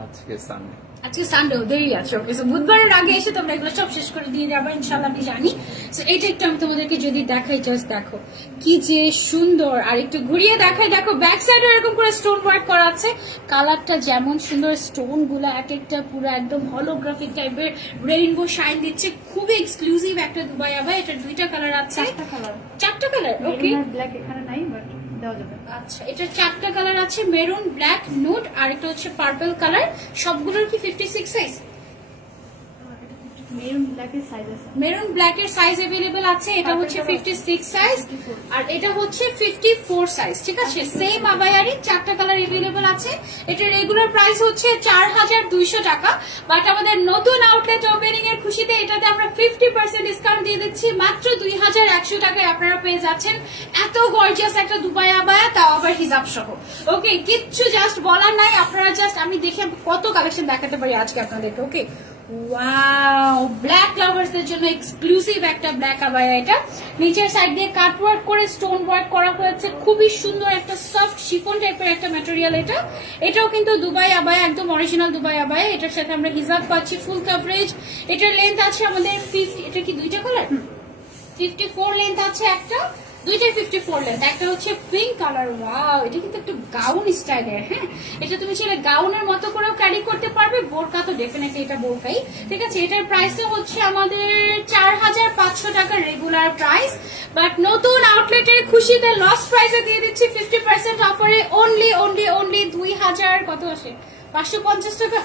আজকে সানডে। আজকে সানডে, দেরি আছে। ওকে, সো বুধবারের আগে এসে তোমরা এগুলো সব শেষ করে দিয়ে যাবে ইনশাআল্লাহ, আমি জানি। সো এইটা একটু আমি তোমাদেরকে যদি দেখাই, জাস্ট দেখো কি যে সুন্দর। আর একটু ঘুরিয়ে দেখাই, দেখো ব্যাক সাইডে এরকম করে স্টোন ওয়ার্ক করা আছে। কালারটা যেমন সুন্দর, স্টোন গুলা এক একটা পুরো একদম হলোগ্রাফিক টাইপের রেইনবো শাইন দিচ্ছে। খুবই এক্সক্লুসিভ একটা দুবাই আবায়া। এটার দুইটা কালার আছে, চারটা কালার। ওকে, ব্ল্যাক এখানে নাই, বাট দেওয়া যাবে। আচ্ছা, এটা চারটা কালার আছে, মেরুন, ব্ল্যাক, নুড, আর একটা হচ্ছে পার্পল কালার। সবগুলোর কি 56 সাইজ? মেরুন ব্ল্যাকের সাইজ আছে, মেরুন ব্ল্যাকের সাইজ अवेलेबल আছে। এটা হচ্ছে 56 সাইজ আর এটা হচ্ছে 54 সাইজ, ঠিক আছে। সেম আবায়ারই 4টা কালার अवेलेबल আছে। এটা রেগুলার প্রাইস হচ্ছে 4200 টাকা, বাট আমাদের নতুন আউটলেট ওপেনিং এর খুশিতে এটাতে আমরা 50% ডিসকাউন্ট দিয়ে দিচ্ছি। মাত্র 2100 টাকায় আপনারা পেয়ে যাচ্ছেন এত গর্জিয়াস একটা দুবাই আবায়া, তাও আবার হিজাব সহ। ওকে, কিচ্ছু জাস্ট বলার নাই, আপনারা জাস্ট আমি দেখে কত কালেকশন দেখাতে পারি আজকে আপনাদেরকে। ওকে, ওয়াও, ব্ল্যাক লাভার্সদের জন্য এক্সক্লুসিভ একটা ব্ল্যাক আবায়া। এটা নিচের সাইড দিয়ে কাট ওয়ার্ক করে স্টোন ওয়ার্ক করা হয়েছে, খুবই সুন্দর একটা সফট শিফন টাইপের একটা ম্যাটেরিয়াল। এটাও কিন্তু দুবাই আবায়া, একদম অরিজিনাল দুবাই আবায়া। এটার সাথে আমরা হিজাব পাচ্ছি ফুল কভারেজ। এটার লেন্থ আছে আমাদের 50, এটা কি দুইটা কালার? 54 লেন্থ আছে একটা, দুইটাই 54 লেন্থ। একটা হচ্ছে পিঙ্ক কালার। ওয়াও, এটা কিন্তু একটু গাউন স্টাইলের। হ্যাঁ, এটা তুমি চাইলে গাউনের মতো করেও ক্যারি করতে পারবে, বোরকা তো ডেফিনেটলি এটা বোরকাই, ঠিক আছে। এটার প্রাইসটা হচ্ছে আমাদের 4500 টাকা রেগুলার প্রাইস, বাট নতুন আউটলেটের খুশিতে লস প্রাইসে দিয়ে দিচ্ছি 50% অফারে অনলি 2000 কত আসে 550 টাকা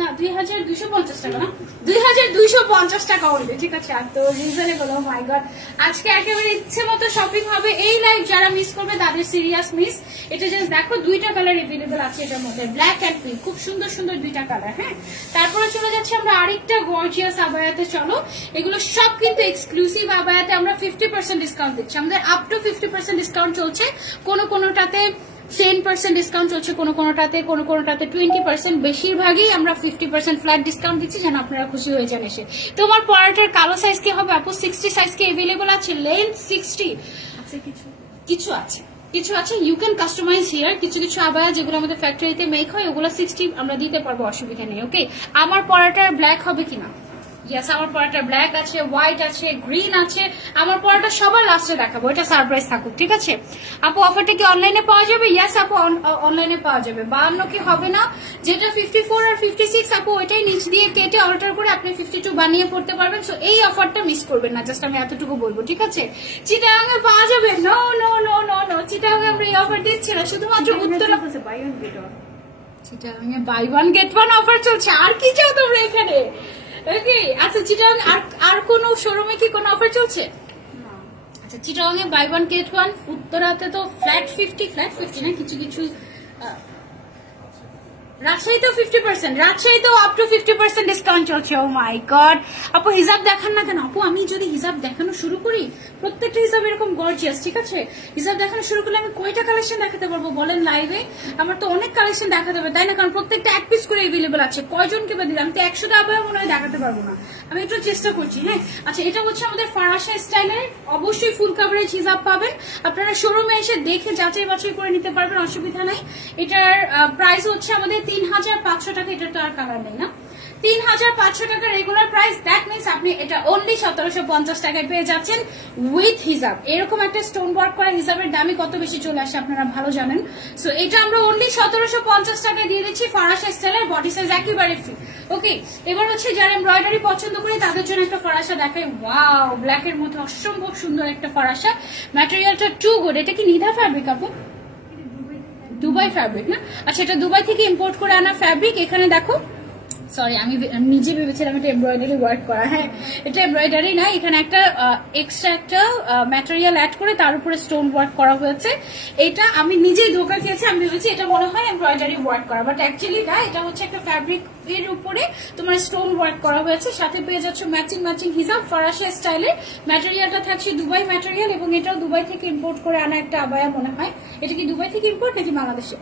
না, 2250 টাকা না, 2250 টাকা অনলি, ঠিক আছে। আর তো রিজনেবল। ও মাই গড, আজকে একেবারে ইচ্ছে মতো শপিং হবে। এই লাইভ যারা মিস করবে তাদের সিরিয়াস মিস। এটা জাস্ট দেখো, দুইটা কালার अवेलेबल আছে এটার মধ্যে, ব্ল্যাক এন্ড পিঙ্ক, খুব সুন্দর সুন্দর দুইটা কালার। হ্যাঁ, তারপরে চলে যাচ্ছে আমরা আরেকটা গর্জিয়াস আবায়াতে। চলো, এগুলো সব কিন্তু এক্সক্লুসিভ আবায়াতে আমরা 50% ডিসকাউন্ট দিচ্ছি। আমাদের আপ টু 50% ডিসকাউন্ট চলছে, কোনোটাতে 10% ডিসকাউন্ট চলছে, কোনোটাতে 20%। বেশিরভাগই আমরা 50% ফ্ল্যাট ডিসকাউন্ট দিচ্ছি, যেন আপনারা খুশি হয়ে যান এসে। তোমার পরাটার কালো সাইজ কি হবে আপু? 60 সাইজ কি अवेलेबल আছে? লেন্থ 60 আছে, কিছু আছে ইউ ক্যান কাস্টমাইজ হিয়ার। কিছু আবায়া যেগুলো আমাদের ফ্যাক্টরিতে মেক হয় ওগুলো 60 আমরা দিতে পারবো, অসুবিধা নেই। ওকে, আমার পরাটার ব্ল্যাক হবে কিনা? ইয়েস, আমার পরাটা ব্ল্যাক আছে, হোয়াইট আছে, গ্রিন আছে। আমার পরাটা সবার লাস্টে দেখাবো, এটা সারপ্রাইজ থাকুক, ঠিক আছে। আপু অফারটা কি অনলাইনে পাওয়া যাবে? ইয়েস আপু, অনলাইনে পাওয়া যাবে। 52 কি হবে না, যেটা 54 আর 56 আপু ওইটাই নিচ দিয়ে কেটে অল্টার করে আপনি 52 বানিয়ে পড়তে পারবেন। সো এই অফারটা মিস করবেন না, জাস্ট আমি এতটুকু বলবো, ঠিক আছে। চিটাগাঙে পাওয়া যাবে? নো, চিটাগাঙে আমরা এই অফার দিচ্ছি না, শুধুমাত্র উত্তরা। চিটাগাঙে buy one get one offer চলছে। আর কি চাও তোমরা এখানে? ওকে, আচ্ছা, চিটাগাং আর কোন শোরুমে কি কোনো অফার চলছে? আচ্ছা, চিটাগাংয়ে বাই ওয়ান গেট ওয়ান, উত্তরাতে তো ফ্ল্যাট 50 না, কিছু রাজশাহীতে 50%, রাজশাহীতে আপ টু 50% ডিসকাউন্ট চলছে। ও মাই গড, আপু হিজাব দেখান না কেন? আপু আমি যদি হিজাব দেখানো শুরু করি, প্রত্যেকটা হিসাব এরকম গর্জিয়াস, ঠিক আছে। হিসাব দেখানো শুরু করলে আমি কয়টা কালেকশন দেখাতে পারবো বলেন লাইভে? আমার তো অনেক কালেকশন দেখাতে হবে, তাই না? কারণ প্রত্যেকটা এক পিস করে अवेलेबल আছে। কয়জনকে বা দিলাম? আমি তো 100টা আবার মনে হয় দেখাতে পারবো না, আমি একটু চেষ্টা করছি। হ্যাঁ, আচ্ছা, এটা হচ্ছে আমাদের ফারাসা স্টাইলের, অবশ্যই ফুল কভারেজ হিজাব পাবেন। আপনারা শোরুমে এসে দেখে যাচাই বাছাই করে নিতে পারবেন, অসুবিধা নাই। এটার প্রাইস হচ্ছে আমাদের 3500 টাকা। এটার তো আর কালার নেই না, 3500 টাকা রেগুলার প্রাইস। দ্যাট মিনস আপনি এটা অনলি 1750 টাকায় পেয়ে যাচ্ছেন উইথ হিজাব। এরকম একটা স্টোন ওয়ার্ক করা হিজাবের দামই কত বেশি চলে আসে আপনারা ভালো জানেন। সো এটা আমরা অনলি 1750 টাকায় দিয়ে দিচ্ছি, ফারাসা স্টাইলের, বডি সাইজ একেবারে ফ্রি। ওকে, এবার হচ্ছে যারা এমব্রয়ডারি পছন্দ করি তাদের জন্য একটা ফরাসা দেখাই। ওয়াও, ব্ল্যাক এর মধ্যে অসম্ভব সুন্দর একটা ফরাসা, ম্যাটেরিয়ালটা টু গুড। এটা কি নিধা ফ্যাব্রিক আপু? দুবাই ফ্যাব্রিক না? আচ্ছা, এটা দুবাই থেকে ইম্পোর্ট করে আনা ফ্যাব্রিক। এখানে দেখো, সরি আমি নিজে ভেবেছিলাম এটা এমব্রয়ডারি ওয়ার্ক করা। হ্যাঁ, এটা এমব্রয়ডারি না, এখানে একটা এক্সট্রা একটা ম্যাটেরিয়াল অ্যাড করে তার উপরে স্টোন ওয়ার্ক করা হয়েছে। এটা আমি নিজেই ধোকা খেয়েছি, আমি ভেবেছি এটা মনে হয় এমব্রয়ডারি ওয়ার্ক করা, বাট অ্যাকচুয়ালি না, এটা হচ্ছে একটা ফ্যাব্রিক এর উপরে তোমার স্টোন ওয়ার্ক করা হয়েছে। সাথে পেয়ে যাচ্ছ ম্যাচিং হিজাব ফরাসা স্টাইলের। ম্যাটেরিয়ালটা থাকছে দুবাই ম্যাটেরিয়াল, এবং এটাও দুবাই থেকে ইম্পোর্ট করে আনা একটা আবায়া মনে হয়। এটা কি দুবাই থেকে ইম্পোর্ট নাকি বাংলাদেশে?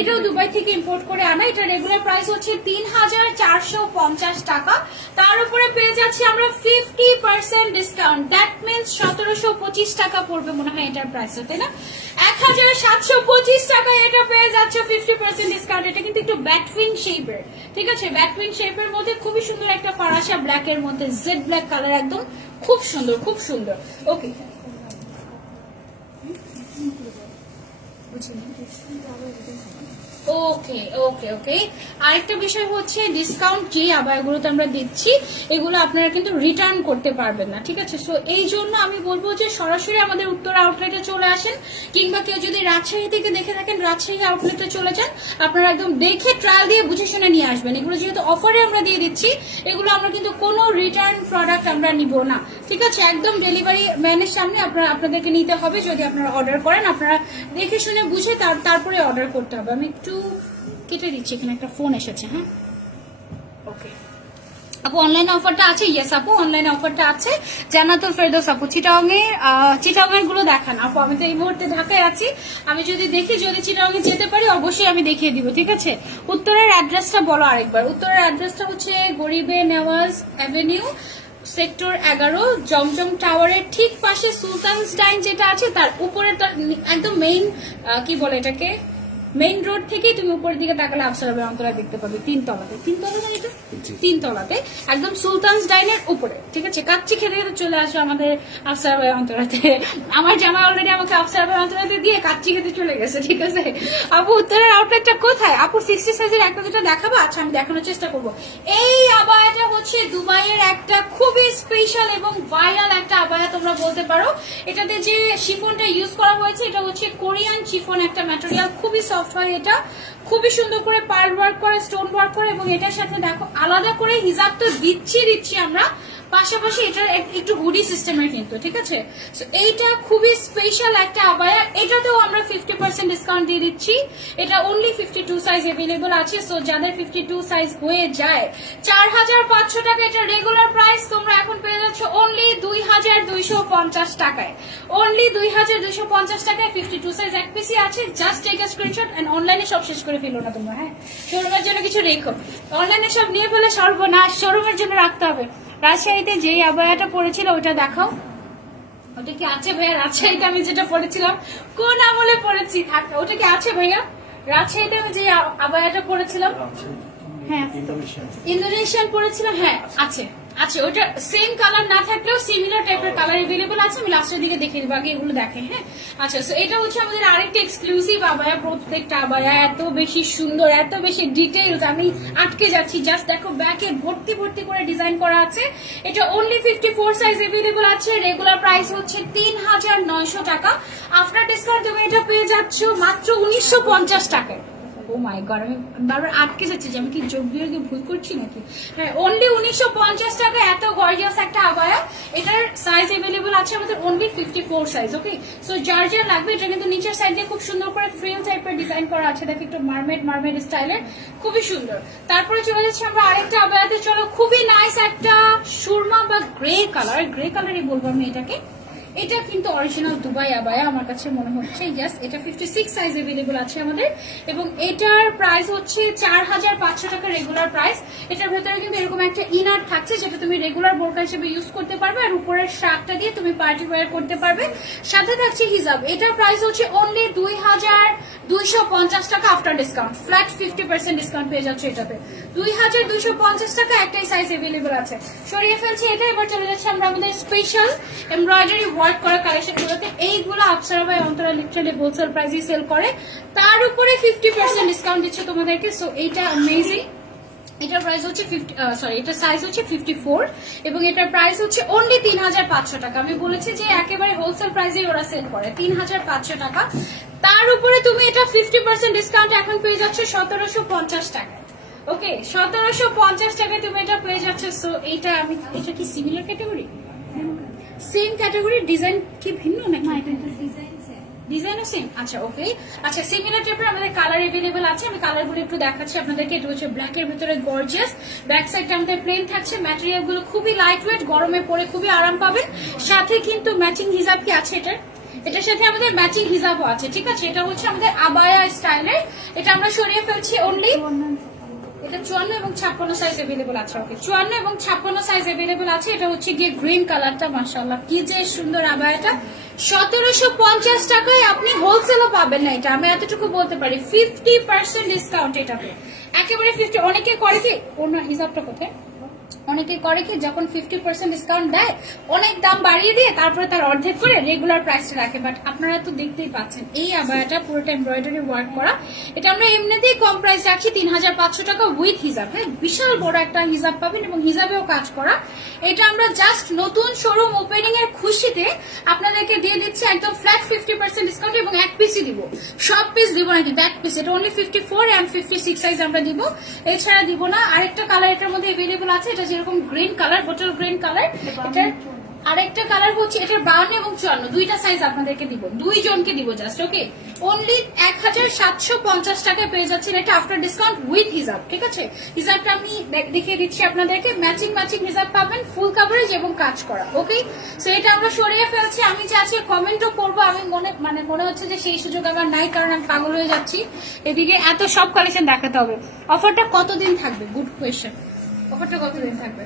এটাও দুবাই থেকে ইম্পোর্ট করে আনা। এটা রেগুলার প্রাইস হচ্ছে 3450 টাকা। তার উপরে পেয়ে যাচ্ছি আমরা 50% ডিসকাউন্ট। দ্যাট মিনস 1725 টাকা পড়বে মনে হয় এটার প্রাইস, তাই না? 1725 টাকায় এটা পেয়ে যাচ্ছে 50% ডিসকাউন্ট। এটা কিন্তু একটু ব্যাটউইং শেপের, ঠিক আছে। ব্যাটউইং শেপের মধ্যে খুবই সুন্দর একটা ফরাসা ব্ল্যাক এর মধ্যে, জেড ব্ল্যাক কালার, একদম খুব সুন্দর। ওকে, ও ওকে ওকে ওকে আরেকটা বিষয় হচ্ছে ডিসকাউন্ট যে আবায়াগুলোতে আমরা দিচ্ছি এগুলো আপনারা কিন্তু রিটার্ন করতে পারবেন না, ঠিক আছে? সো এই জন্য আমি বলবো যে সরাসরি আমাদের উত্তর আউটলেটে চলে আসেন, কিংবা কেউ যদি রাজশাহী থেকে দেখে থাকেন রাজশাহী আউটলেটে চলে যান, আপনারা একদম দেখে ট্রায়াল দিয়ে বুঝে শুনে নিয়ে আসবেন। এগুলো যেহেতু অফারে আমরা দিয়ে দিচ্ছি, এগুলো আমরা কিন্তু কোনো রিটার্ন প্রোডাক্ট আমরা নিব না, ঠিক আছে? একদম ডেলিভারি ম্যানের সামনে আপনাদেরকে নিতে হবে। যদি আপনারা অর্ডার করেন আপনারা দেখে শুনে বুঝে তারপরে অর্ডার করতে হবে। আমি একটু কেটে দিচ্ছি, এখানে একটা ফোন এসেছে। হ্যাঁ ওকে আপু অনলাইন অফারটা আছে? ইয়েস আপু অনলাইন অফারটা আছে। জান্নাতুল ফেরদৌস আপু চিটাগং গুলো দেখান আপু। আমি তো এই মুহূর্তে ঢাকায় আছি, আমি যদি দেখি যদি চিটাগং যেতে পারি অবশ্যই আমি দেখিয়ে দিব, ঠিক আছে? উত্তরের অ্যাড্রেসটা বলো আরেকবার। উত্তরের অ্যাড্রেসটা হচ্ছে গরিবে নেওয়াজ অ্যাভিনিউ, সেক্টর 11, জমজম টাওয়ারের ঠিক পাশে সুলতানস ডাইন যেটা আছে তার উপরে, একদম মেইন কি বলে এটাকে, মেইন রোড থেকে তুমি উপরের দিকে তাকালে আফসার অন্তরা দেখতে পাবে তিনতলাতে, তিনতলাতে একদম সুলতানস ডাইনের উপরে, ঠিক আছে? কাচ্চি খেতে খেতে চলে আসো আমাদের আফসার অন্তরাতে। আমার জামাই অলরেডি আমাকে আফসার অন্তরাতে দিয়ে কাচ্চি খেতে চলে গেছে, ঠিক আছে? আপু উত্তরের আউটলেটটা কোথায় আপু? 60 সাইজের একটা দুটো দেখাবো? আচ্ছা আমি দেখানোর চেষ্টা করবো। এই আবায়াটা হচ্ছে দুবাইয়ের একটা খুবই স্পেশাল এবং ভাইরাল একটা আবায়া তোমরা বলতে পারো। এটাতে যে শিফনটা ইউজ করা হয়েছে এটা হচ্ছে কোরিয়ান শিফন একটা ম্যাটেরিয়াল, খুবই সফট হয়, এটা খুবই সুন্দর করে পার্ল ওয়ার্ক করে, স্টোন ওয়ার্ক করে, এবং এটার সাথে দেখো আলাদা করে হিজাব তো দিচ্ছি আমরা, পাশাপাশি এটা একটু হুডি সিস্টেমের কিন্তু, ঠিক আছে? এইটা খুবই স্পেশাল একটা আবায়া, এটাতেও আমরা 50% ডিসকাউন্ট দিয়ে দিচ্ছি। এটা অনলি 52 সাইজ অ্যাভেলেবল আছে। সো যাদের 52 সাইজ হয়ে যায় 4500 টাকা, এটা রেগুলার প্রাইস তোমরা এখন পেয়ে যাচ্ছ অনলি 2250 টাকায়, অনলি 2250 টাকায় 52 সাইজ এক পিসি আছে। Just take a screenshot and অনলাইনে সব শেষ করে ফেলো না তোমরা। হ্যাঁ শোরুমের জন্য কিছু রেখো, অনলাইনে সব নিয়ে ফেলে সর্বনাশ, শোরুমের জন্য রাখতে হবে। রাজশাহীতে যে আবায়াটা পড়েছিল ওটা দেখাও, ওটা কি আছে ভাইয়া? রাজশাহীতে আমি যেটা পড়েছিলাম কোন আমলে পড়েছি, ওটা কি আছে ভাইয়া? রাজশাহীতে আমি যে আবায়াটা পড়েছিলাম, হ্যাঁ ইন্দোনেশিয়ান পড়েছিলাম, হ্যাঁ আছে আছে। ওটা সেম কালার না থাকলেও সিমিলার টাইপের কালার এভেলেবল আছে, আমি লাস্টের দিকে দেখে দেবো, আগে এগুলো দেখে। হ্যাঁ আচ্ছা, সো এটা হচ্ছে আমাদের আরেকটা এক্সক্লুসিভ আবায়া। প্রত্যেকটা আবায়া এত বেশি সুন্দর, এত বেশি ডিটেইলস, আমি আটকে যাচ্ছি। জাস্ট দেখো ব্যাকে ভর্তি ভর্তি করে ডিজাইন করা আছে। এটা অনলি 54 সাইজ এভেলেবল আছে। রেগুলার প্রাইস হচ্ছে 3900 টাকা। আফটার ডিসকাউন্ট তুমি এটা পেয়ে যাচ্ছ মাত্র 1950 টাকায়। ও মাই গড, আমি বারবার আটকে যাচ্ছি যে আমি কি যোগ বিয়োগে ভুল করছি নাকি? হ্যাঁ অনলি 1950 টাকা, এত গর্জিয়াস একটা আবায়া। এটার সাইজ এভেলেবল আছে আমাদের অনলি 54 সাইজ। ওকে, সো যার যার লাগবে, এটা কিন্তু নিচের সাইড দিয়ে খুব সুন্দর করে ফ্রিল টাইপের ডিজাইন করা আছে, দেখো একটু মারমেড স্টাইলের, খুবই সুন্দর। তারপরে চলে যাচ্ছে আমরা আরেকটা আবায়াতে, চলো খুবই নাইস একটা সুরমা বা গ্রে কালারই বলবো আমি এটাকে। এটা কিন্তু অরিজিনাল দুবাই আবায়া আমার কাছে মনে হচ্ছে। ইয়েস, এটা 56 সাইজ अवेलेबल আছে আমাদের, এবং এটার প্রাইস হচ্ছে 4500 টাকা রেগুলার প্রাইস। এটার ভেতরে কিন্তু এরকম একটা ইনার থাকছে যেটা তুমি রেগুলার বোরকা হিসেবে ইউজ করতে পারবে, আর উপরের শার্টটা দিয়ে তুমি পার্টি ওয়্যার করতে পারবে। সাথে থাকছে হিজাব। এটার প্রাইস হচ্ছে অনলি 2250 টাকা আফটার ডিসকাউন্ট। ফ্ল্যাট 50% ডিসকাউন্ট পেয়ে যাচ্ছে এটাতে। 2250 টাকা একটাই সাইজ अवेलेबल আছে। সরিয়ে ফেলছি এটা, এবার চলে যাচ্ছে আমরা আমাদের স্পেশাল এমব্রয়ডারি ওয়ার্ক করা কালেকশন গুলোতে। এইগুলো আফসারা ভাই অন্তরা লিটারালি হোলসেল প্রাইসে সেল করে, তার উপরে 50% ডিসকাউন্ট দিচ্ছে তোমাদেরকে। সো এইটা অ্যামেজিং। এটার প্রাইস হচ্ছে এটার সাইজ হচ্ছে 54, এবং এটার প্রাইস হচ্ছে অনলি 3500 টাকা। আমি বলেছি যে একেবারে হোলসেল প্রাইসে ওরা সেল করে 3500 টাকা। তার উপরে তুমি এটা 50% ডিসকাউন্ট এখন পেয়ে যাচ্ছে 1750 টাকা। ওকে, 1750 টাকায় তুমি এটা পেয়ে যাচ্ছে। সো এটা কি similar category? Same category, design কি ভিন্ন নাকি? ডিজাইনও সেম। আচ্ছা ওকে, আচ্ছা সিমিলার টাইপের আমাদের কালার अवेलेबल আছে। আমি কালারগুলো একটু দেখাচ্ছি আপনাদেরকে। এটা হচ্ছে ব্ল্যাক এর ভিতরে গর্জিয়াস, ব্যাক সাইডটা আমাদের প্লেন থাকছে। ম্যাটেরিয়াল গুলো খুবই লাইট ওয়েট, গরমে পরে খুবই আরাম পাবেন। সাথে কিন্তু ম্যাচিং হিজাব কি আছে এটার সাথে আমাদের ম্যাচিং হিজাবও আছে, ঠিক আছে? এটা হচ্ছে আমাদের আবায়া স্টাইলের। এটা আমরা সরিয়ে ফেলছি অনলি, এটা 54 এবং 56 সাইজ अवेलेबल আছে। ওকে, 54 এবং 56 সাইজ अवेलेबल আছে। এটা হচ্ছে গিয়ে গ্রিন কালারটা, মাশাআল্লাহ কি যে সুন্দর আবায়াটা। 1750 টাকায় আপনি হোলসেলও পাবেন না এটা, আমি এতটুকু বলতে পারি। 50% ডিসকাউন্ট এটাতে, একেবারে 50। অনেকে করে কি অন্য হিসাবটা কোথায় অনেকে করে কি যখন 50% ডিসকাউন্ট দেয় অনেক দাম বাড়িয়ে দিয়ে তারপরে তার অর্ধেক করে রেগুলার প্রাইসটা রাখে, বাট আপনারা তো দেখতেই পাচ্ছেন এই আবায়াটা পুরোটা এমব্রয়ডারি ওয়ার্ক করা। এটা আমরা এমনিতেই কম প্রাইস রাখছি 3500 টাকা উইথ হিজাব। হ্যাঁ, বিশাল বড় একটা হিজাব পাবেন এবং হিজাবেও কাজ করা। এটা আমরা জাস্ট নতুন শোরুম ওপেনিং এর খুশিতে আপনাদেরকে দিয়ে দিচ্ছি একদম ফ্ল্যাট 50% ডিসকাউন্ট এবং এক পিসই দিব, সব পিস দিব না কিন্তু এক পিস। এটা অনলি 54 and 56 সাইজ আমরা দিব, এছাড়া দিব না। আরেকটা কালার এটার মধ্যে अवेलेबल আছে, এটা যেরকম green colour, bottle green colour. এটা আরেকটা কালার হচ্ছে এটার 52 এবং 54 দুইটা সাইজ আপনাদেরকে দিব, দুইজনকে দিব জাস্ট। ওকে, অনলি 1750 টাকায় পেয়ে যাচ্ছেন এটা আফটার ডিসকাউন্ট উইথ হিজাব। ঠিক আছে, হিজাবটা আমি দেখিয়ে দিচ্ছি আপনাদেরকে, ম্যাচিং হিজাব পাবেন, ফুল কভারেজ এবং কাজ করা। ওকে, সো এটা আমরা সরিয়ে ফেলছি। আমি যে আজকে কমেন্টও করবো, আমি মনে হচ্ছে যে সেই সুযোগ আমার নাই, কারণ আমি পাগল হয়ে যাচ্ছি, এদিকে এত সব কালেকশন দেখাতে হবে। অফারটা কতদিন থাকবে? Good question. অফারটা কতদিন থাকবে?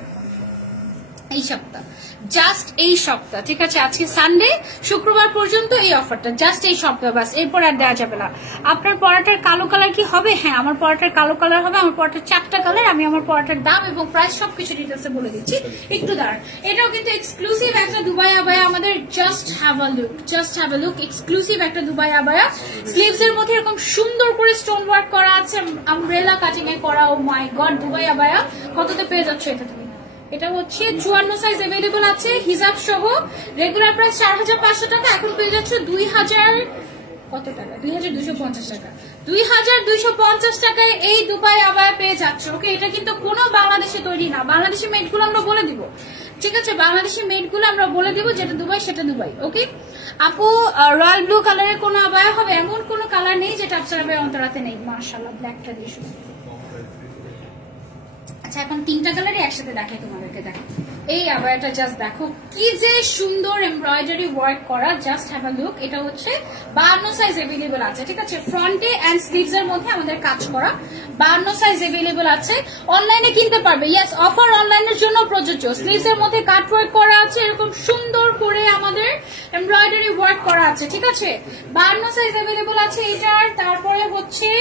এই সপ্তাহ, জাস্ট এই সপ্তাহ। ঠিক আছে, আজকে সানডে, শুক্রবার পর্যন্ত এই অফারটা, জাস্ট এই সপ্তাহ, বাস, এরপর আর দেওয়া যাবে না। আপনার পরাটার কালো কালার কি হবে? হ্যাঁ, আমার পরাটার কালো কালার হবে। আমার পরাটার 4টা কালার, আমি আমার পরাটার দাম এবং প্রাইস সবকিছু ডিটেলসে বলে দিচ্ছি, একটু দাঁড়ান। এটাও কিন্তু এক্সক্লুসিভ একটা দুবাই আবায়া আমাদের, just have a look, just have a look. Exclusive একটা দুবাই আবায়া, স্লিভস এর মধ্যে এরকম সুন্দর করে স্টোন ওয়ার্ক করা আছে, আমব্রেলা কাটিং এ করা। ও মাই গড, দুবাই আবায়া কততে পেয়ে যাচ্ছে এটা তুমি? এটা হচ্ছে 54 সাইজ अवेलेबल আছে হিজাব সহ। রেগুলার প্রাইস 4500 টাকা, এখন পেয়ে যাচ্ছে 2000 কত টাকা? 2250 টাকা। 2250 টাকায় এই দুবাই আবায়া পেয়ে যাচ্ছে। ওকে, এটা কিন্তু কোনো বাংলাদেশে তৈরি না, বাংলাদেশি মেড গুলো আমরা বলে দিব। ঠিক আছে, বাংলাদেশি মেড গুলো আমরা বলে দিব, যেটা দুবাই সেটা দুবাই। ওকে আপু, রয়্যাল ব্লু কালারের কোনো আবায়া হবে? এমন কোনো কালার নেই যেটা আপনারা অন্তরাতে নেই। মাশাআল্লাহ, ব্ল্যাকটা দিয়ে শুরু। আচ্ছা, এখন 3টা কালারই একসাথে দেখাই তোমাদেরকে। দেখো এই আবায়াটা, জাস্ট দেখো কি যে সুন্দর এমব্রয়ডারি ওয়ার্ক করা, জাস্ট হ্যাভ আ লুক। এটা হচ্ছে 52 সাইজ अवेलेबल আছে। ঠিক আছে, ফ্রন্টে এন্ড স্লিভস এর মধ্যে আমাদের কাজ করা, 52 সাইজ अवेलेबल আছে। অনলাইনে কিনতে পারবে, ইয়েস, অফার অনলাইনের জন্য প্রযোজ্য। স্লিভস এর মধ্যে কাট ওয়ার্ক করা আছে, এরকম সুন্দর করে আমাদের এমব্রয়ডারি ওয়ার্ক করা আছে। ঠিক আছে, 52 সাইজ अवेलेबल আছে এটার। তারপরে হচ্ছে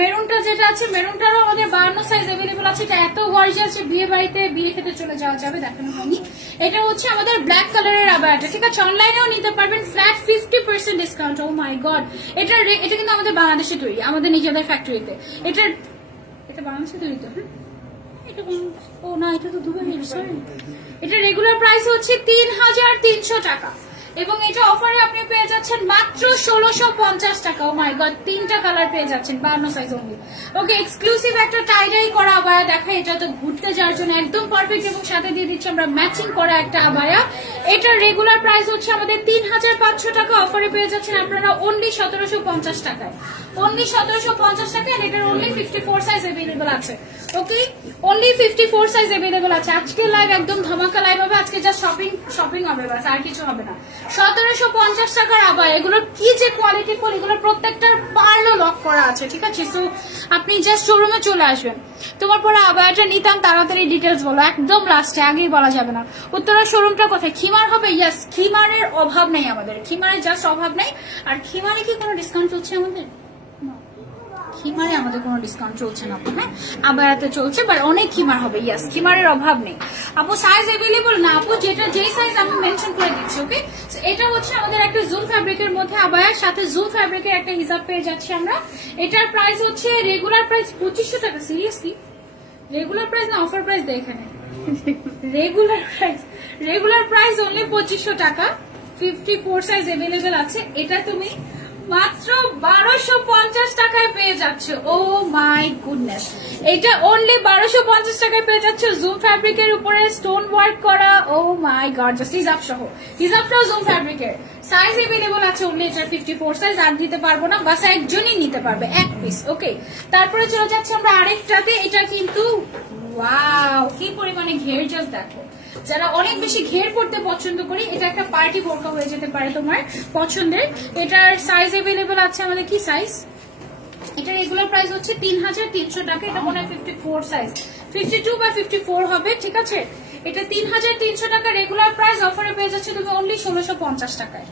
মেরুনটা যেটা আছে, মেরুনটারও আমাদের 52 সাইজ अवेलेबल আছে। এটা এত গর্জিয়াস যে বিয়ে বাড়িতে বিয়ে খেতে চলে যাওয়া যাবে, দেখানো হয়নি। এটা হচ্ছে আমাদের ব্ল্যাক কালারের আবায়াটা। ঠিক আছে, অনলাইনেও নিতে পারবেন ফ্ল্যাট 50% ডিসকাউন্ট। ও মাই গড, এটা কিন্তু আমাদের বাংলাদেশে তৈরি, আমাদের নিজেদের ফ্যাক্টরিতে। এটা বাংলাদেশে তৈরি তো? হ্যাঁ, এটা ও না, এটা তো দুবাই। সরি, এটা রেগুলার প্রাইস হচ্ছে 3300 টাকা এবং এটা অফারে আপনি পেয়ে যাচ্ছেন মাত্র 1650 টাকা। ও মাই গড, 3টা কালার পেয়ে যাচ্ছেন, 52 সাইজ অনলি। ওকে, এক্সক্লুসিভ একটা টাইডাই করা আবায়া দেখা, এটা তো ঘুরতে যাওয়ার জন্য একদম পারফেক্ট এবং সাথে দিয়ে দিচ্ছি আমরা ম্যাচিং করা একটা আবায়া। এটার রেগুলার প্রাইস হচ্ছে আমাদের 3500 টাকা, অফারে পেয়ে যাচ্ছেন আপনারা অনলি 1750 টাকায়, অনলি 1750 টাকা। আর এটার অনলি 54 সাইজ अवेलेबल আছে। ওকে, অনলি 54 সাইজ अवेलेबल আছে। আজকে লাইভ একদম ধামাকা লাইভ হবে, আজকে জাস্ট শপিং হবে, বাস, আর কিছু হবে না। 1750 টাকার আবায়া, এগুলোর কি যে কোয়ালিটি ফুল, এগুলো প্রত্যেকটার পার্লও লক করা আছে। ঠিক আছে, সো আপনি জাস্ট শোরুমে চলে আসবেন। তোমার পরে আবায়াটা নিতাম, তাড়াতাড়ি ডিটেলস বলো, একদম লাস্টে, আগেই বলা যাবে না। উত্তরা শোরুমটা কোথায়? খিমার হবে? ইয়েস, খিমারের অভাব নেই আমাদের, খিমারের জাস্ট অভাব নেই। আর খিমারে কি কোনো ডিসকাউন্ট চলছে আমাদের? খিমারে আমাদের কোনো ডিসকাউন্ট চলছে না আপু। হ্যাঁ, আবায়াতে চলছে, বাট অনেক খিমার হবে। ইয়েস, খিমারের অভাব নেই আপু। সাইজ अवेलेबल না আপু, যেই সাইজ আমি মেনশন করে দিচ্ছি। ওকে, এটা হচ্ছে আমাদের একটা জুম ফ্যাব্রিকের মধ্যে আবায়ার সাথে জুম ফ্যাব্রিকের একটা হিজাব পেয়ে যাচ্ছি আমরা। এটার প্রাইস হচ্ছে রেগুলার প্রাইস 2500 টাকা। সিরিয়াসলি, রেগুলার প্রাইস না অফার প্রাইস? দেয় এখানে রেগুলার প্রাইস অনলি 2500 টাকা। 54 সাইজ अवेलेबल আছে। এটা তুমি মাত্র 1250 টাকায় পেয়ে যাচ্ছ। ও মাই গুডনেস, এটা অনলি 1250 টাকায় পেয়ে যাচ্ছ জুম ফ্যাব্রিকের উপরে স্টোন ওয়ার্ক করা। ও মাই গড, জাস্ট হিজাব সহ, হিজাবটাও জুম ফ্যাব্রিকের। সাইজ अवेलेबल আছে অনলি এটা 54 সাইজ। আর দিতে পারবো না, বাস একজনই নিতে পারবে, এক পিস। ওকে, তারপরে চলে যাচ্ছে আমরা আরেকটাতে। এটা কিন্তু ওয়াও, কি পরিমাণে ঘের, জাস্ট দেখো। যারা অনেক বেশি ঘের পড়তে পছন্দ করি, এটা একটা পার্টি বোরকা হয়ে যেতে পারে তোমার পছন্দের। এটার সাইজ अवेलेबल আছে আমাদের, কি সাইজ? এটা রেগুলার প্রাইস হচ্ছে 3300 টাকা। এটা মনে হয় 54 সাইজ, 52 বা 54 হবে। ঠিক আছে, এটা 3300 টাকা রেগুলার প্রাইস, অফারে পেয়ে যাচ্ছে তুমি অনলি 1650 টাকায়,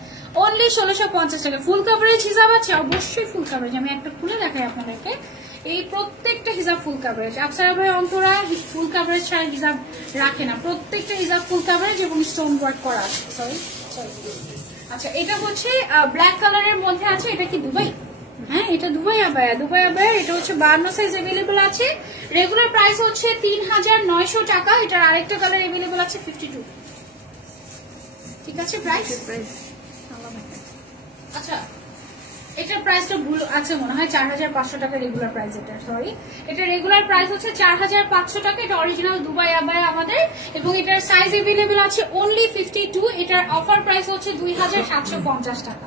অনলি 1650 টাকা। ফুল কভারেজ হিসাব আছে, অবশ্যই ফুল কভারেজ। আমি একটা খুলে দেখাই আপনাদেরকে। এই প্রত্যেকটা হিজাব ফুল কাভারেজ। আফসারা ভাই অন্তরা ফুল কাভারেজ ছাড়া হিজাব রাখে না, প্রত্যেকটা হিজাব ফুল কাভারেজ এবং স্টোন ওয়ার্ক করা আছে। সরি সরি, আচ্ছা এটা হচ্ছে ব্ল্যাক কালারের মধ্যে আছে। এটা কি দুবাই? হ্যাঁ এটা দুবাই আবায়া, দুবাই আবায়া। এটা হচ্ছে 52 সাইজ अवेलेबल আছে। রেগুলার প্রাইস হচ্ছে 3900 টাকা। এটার আরেকটা কালার अवेलेबल আছে 52। ঠিক আছে প্রাইস। আচ্ছা এটার প্রাইসটা ভুল আছে মনে হয়, 4500 টাকা রেগুলার প্রাইস। এটা সরি, এটা রেগুলার প্রাইস হচ্ছে 4500 টাকা। এটা অরিজিনাল দুবাই আবায়া আমাদের, এবং এটার সাইজ अवेलेबल আছে অনলি 52। এটার অফার প্রাইস হচ্ছে 2750 টাকা,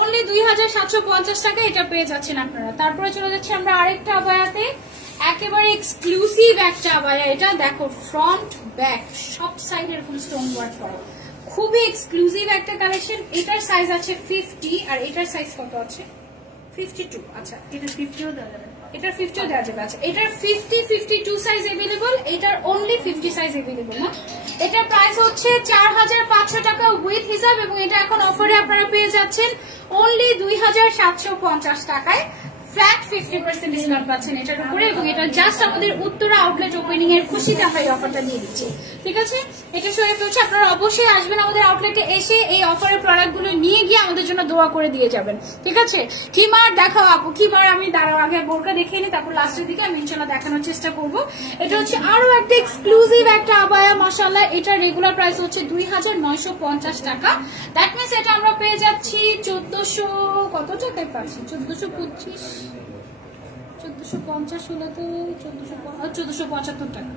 অনলি 2750 টাকা এটা পেয়ে যাচ্ছেন আপনারা। তারপরে চলে যাচ্ছে আমরা আরেকটা আবায়াতে, একেবারে এক্সক্লুসিভ একটা আবায়া। এটা দেখো ফ্রন্ট ব্যাক সব সাইড এরকম স্টোন ওয়ার্ক করা, খুবই এক্সক্লুসিভ একটা কালেকশন। এটার সাইজ আছে 50 আর এটার সাইজ কত আছে? 52। আচ্ছা এটা 50ও দেওয়া যাবে, এটার 50ও দেওয়া যাবে। আচ্ছা এটার 50 52 সাইজ अवेलेबल, এটার অনলি 50 সাইজ अवेलेबल না। এটার প্রাইস হচ্ছে 4500 টাকা উইথ হিসাব, এবং এটা এখন অফারে আপনারা পেয়ে যাচ্ছেন অনলি 2750 টাকায়। ফ্ল্যাট 50% ডিসকাউন্ট পাচ্ছেন এটার উপরে, এবং এটা জাস্ট আমাদের উত্তরা আউটলেট ওপেনিং এর খুশিতে আমরা এই অফারটা দিয়ে দিচ্ছি। ঠিক আছে, এটা সবাই হচ্ছে আপনারা অবশ্যই আসবেন আমাদের আউটলেটে, এসে এই অফারের প্রোডাক্ট গুলো নিয়ে গিয়ে আমাদের জন্য দোয়া করে দিয়ে যাবেন। ঠিক আছে, কিমার দেখাও আপু, কিমার আমি দাঁড়াও আগে বোরকা দেখিয়ে নি, তারপর লাস্টের দিকে আমি ইনশাল্লাহ দেখানোর চেষ্টা করব। এটা হচ্ছে আরো একটা এক্সক্লুসিভ একটা আবায়া মাশাআল্লাহ। এটা রেগুলার প্রাইস হচ্ছে 2950 টাকা। দ্যাট মিন্স এটা আমরা পেয়ে যাচ্ছি 1400 কত টাকায় পাচ্ছি? 1425 1450 হলে তো 1475 টাকা,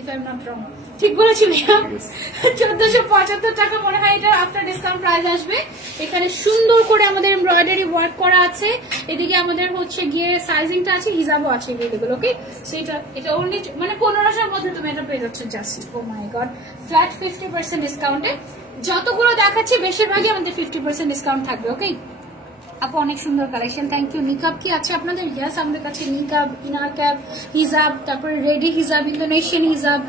if I am not wrong. ঠিক বলেছি ভাইয়া, 1475 টাকা মনে হয় এটা আফটার ডিসকাউন্ট প্রাইস আসবে। এখানে সুন্দর করে আমাদের এমব্রয়ডারি ওয়ার্ক করা আছে, এদিকে আমাদের হচ্ছে গিয়ে সাইজিংটা আছে, হিজাবও আছে अवेलेबल। ওকে, সো এটা অনলি মানে 1500 মধ্যে তুমি এটা পেয়ে যাচ্ছ জাস্ট। ও মাই গড, ফ্ল্যাট 50% ডিসকাউন্টে। যতগুলো দেখাচ্ছি বেশিরভাগই আমাদের 50% ডিসকাউন্ট থাকবে। ওকে আপু, অনেক সুন্দর কালেকশন, থ্যাংক ইউ। নিকাব কি আছে আপনাদের? ইয়াস, আমাদের কাছে নিকাব, ইনার ক্যাপ, হিজাব, তারপরে রেডি হিজাব, ইন্দোনেশিয়ান হিজাব,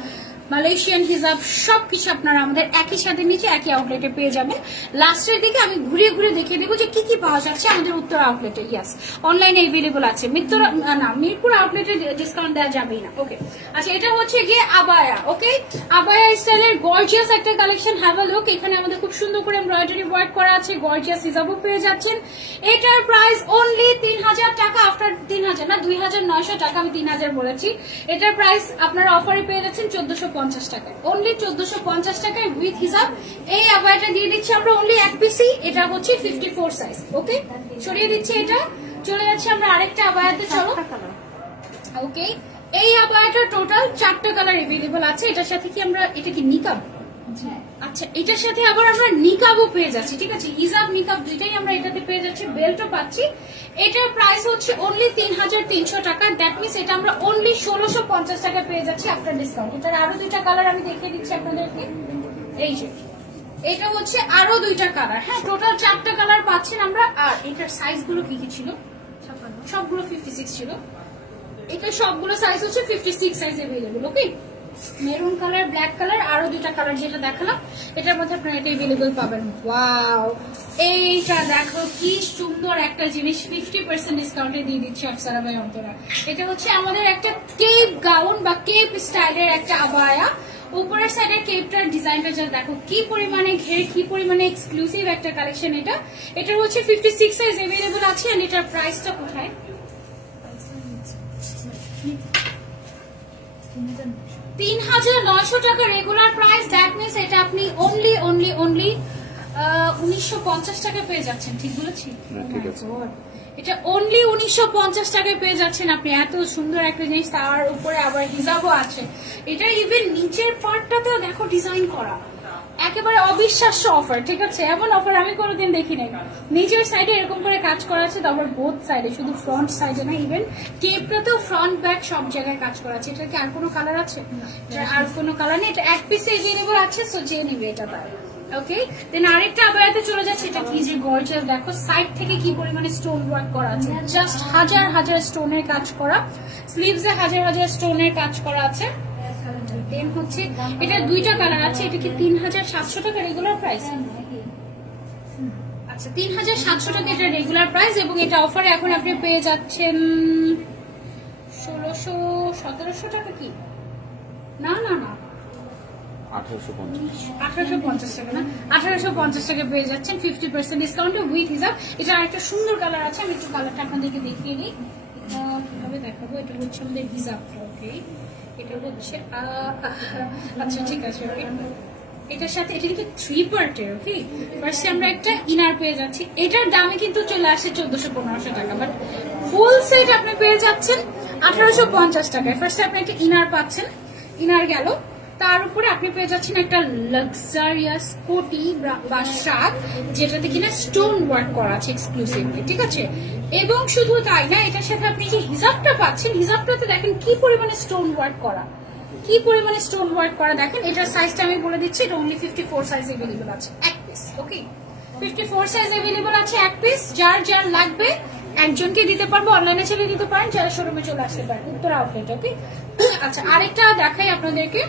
মালয়েশিয়ান হিজাব, সবকিছু আপনারা আমাদের একই সাথে নিচে একই আউটলেটে পেয়ে যাবেন। লাস্টের দিকে আমি ঘুরিয়ে ঘুরিয়ে দেখিয়ে দেবো যে কি কি পাওয়া যাচ্ছে আমাদের উত্তর আউটলেটে। ইয়াস, অনলাইনে अवेलेबल আছে। মিরপুর আউটলেটে ডিসকাউন্ট দেওয়া যাবেই না। ওকে, আচ্ছা এটা হচ্ছে গিয়ে আবায়া। ওকে, আবায়া স্টাইলের গর্জিয়াস একটা কালেকশন, হ্যাভ আ লুক। এখানে আমাদের খুব সুন্দর করে এমব্রয়ডারি ওয়ার্ক করা আছে, গর্জিয়াস হিজাবও পেয়ে যাচ্ছেন। এটার প্রাইস অনলি 3000 টাকা, আফটার 3000 না 2900 টাকা, আমি 3000 বলেছি। এটার প্রাইস আপনারা অফারে পেয়ে যাচ্ছেন 1450 টাকায়, অনলি 1450 টাকায় উইথ হিসাব। এই আবায়াটা দিয়ে দিচ্ছি আমরা অনলি এক পিসি, এটা হচ্ছে 54 সাইজ। ওকে, সরিয়ে দিচ্ছি এটা, চলে যাচ্ছে আমরা আরেকটা আবায়াতে। চলো, ওকে, এই আবায়াটা টোটাল 4টা কালার अवेलेबल আছে। এটার সাথে কি আমরা, এটা কি নিকাব? আচ্ছা, এটার সাথে আবার আমরা নিকাবও পেয়ে যাচ্ছি। ঠিক আছে, হিজাব নিকাব দুইটাই আমরা এটাতে পেয়ে যাচ্ছি, বেল্টও পাচ্ছি। এটার প্রাইস হচ্ছে অনলি 3300 টাকা। দ্যাট মিনস এটা আমরা অনলি 1650 টাকা পেয়ে যাচ্ছি আফটার ডিসকাউন্ট। এটার আরো দুইটা কালার আমি দেখিয়ে দিচ্ছি আপনাদেরকে। এই যে এটা হচ্ছে আরো দুইটা কালার। হ্যাঁ, টোটাল 4টা কালার পাচ্ছেন আমরা। আর এটার সাইজ গুলো কি কি ছিল? সবগুলো 56 ছিল। এটা সবগুলো সাইজ হচ্ছে 56 সাইজ अवेलेबल। ওকে, মেরুন কালার, ব্ল্যাক কালার, আরো দুইটা কালার যেটা দেখালাম এটার মধ্যে আপনারা এটা अवेलेबल পাবেন। ওয়াও, এইটা দেখো কি সুন্দর একটা জিনিস, 50% ডিসকাউন্টে দিয়ে দিচ্ছি আফসারা ভাই অন্তরা। এটা হচ্ছে আমাদের একটা কেপ গাউন বা কেপ স্টাইলের একটা আবায়া। উপরের সাইডের কেপটার ডিজাইনটা যা দেখো, কি পরিমাণে ঘের, কি পরিমাণে এক্সক্লুসিভ একটা কালেকশন। এটা হচ্ছে 56 সাইজ अवेलेबल আছে। আর এটার প্রাইসটা কোথায়? 3900 টাকা রেগুলার প্রাইস। দ্যাট মিনস এটা আপনি অনলি 1950 টাকা পেয়ে যাচ্ছেন। ঠিক বলেছি? ঠিক আছে, এটা অনলি 1950 টাকায় পেয়ে যাচ্ছেন আপনি। এত সুন্দর একটা জিনিস, তার উপরে আবার হিজাবও আছে। এটা ইভেন নিচের পার্টটাতেও দেখো ডিজাইন করা, একেবারে অবিশ্বাস্য অফার। ঠিক আছে, এমন অফার আমি কোনোদিন দেখি নাই। নিচের সাইডে এরকম করে কাজ করা আছে, তারপর বোথ সাইডে, শুধু ফ্রন্ট সাইডে না, ইভেন কেপটাতেও ফ্রন্ট ব্যাক সব জায়গায় কাজ করা আছে। এটা কি আর কোনো কালার আছে? আর কোনো কালার নেই, এটা এক পিসে अवेलेबल আছে। সো যে নিবে এটা তার। ওকে, দেন আরেকটা আবায়াতে চলে যাচ্ছে। এটা কি যে গর্জিয়াস, দেখো সাইড থেকে কি পরিমাণে স্টোন ওয়ার্ক করা আছে, জাস্ট হাজার হাজার স্টোনের কাজ করা, স্লিভসে হাজার হাজার স্টোনের কাজ করা আছে। দেন হচ্ছে এটা দুইটা কালার আছে। এটা কি 3700 টাকা রেগুলার প্রাইস? আচ্ছা, 3700 টাকা এটা রেগুলার প্রাইস, এবং এটা অফারে এখন আপনি পেয়ে যাচ্ছেন 1600 1700 টাকা কি? না না না 1850 টাকা না, 1850 টাকা পেয়ে যাচ্ছেন 50% ডিসকাউন্টে উইথ হিজাব। এটা একটা সুন্দর কালার আছে, আমি একটু কালারটা আপনাদেরকে দেখিয়ে নিই। কিভাবে দেখাবো? এটা হচ্ছে আমাদের হিজাবটা। ওকে, এটা হচ্ছে আচ্ছা ঠিক আছে। ওকে, এটার সাথে এটা কিন্তু 3 পার্টের। ওকে, ফার্স্টে আমরা একটা ইনার পেয়ে যাচ্ছি, এটার দামে কিন্তু চলে আসে 1400-1500 টাকা, বাট ফুল সেট আপনি পেয়ে যাচ্ছেন 1850 টাকায়। ফার্স্টে আপনি একটা ইনার পাচ্ছেন, ইনার গেল, তার উপরে আপনি পেয়ে যাচ্ছেন একটা লাক্সারিয়াস কোটি বা শার্ট, যেটাতে কিনা স্টোন ওয়ার্ক করা আছে এক্সক্লুসিভলি, ঠিক আছে। এবং শুধু তাই না, এটার সাথে আপনি যে হিজাবটা পাচ্ছেন, হিজাবটাতে দেখেন কি পরিমাণে স্টোন ওয়ার্ক করা, কি পরিমাণে স্টোন ওয়ার্ক করা দেখেন। এটার সাইজটা আমি বলে দিচ্ছি, এটা অনলি 54 সাইজ अवेलेबल আছে এক পিস। ওকে, 54 সাইজ अवेलेबल আছে এক পিস। যার যার লাগবে একজনকে দিতে পারবো, অনলাইনে চলে দিতে পারেন, যারা শোরুমে চলে আসতে পারেন, উত্তর আউটলেট। ওকে, আচ্ছা আরেকটা দেখাই আপনাদেরকে,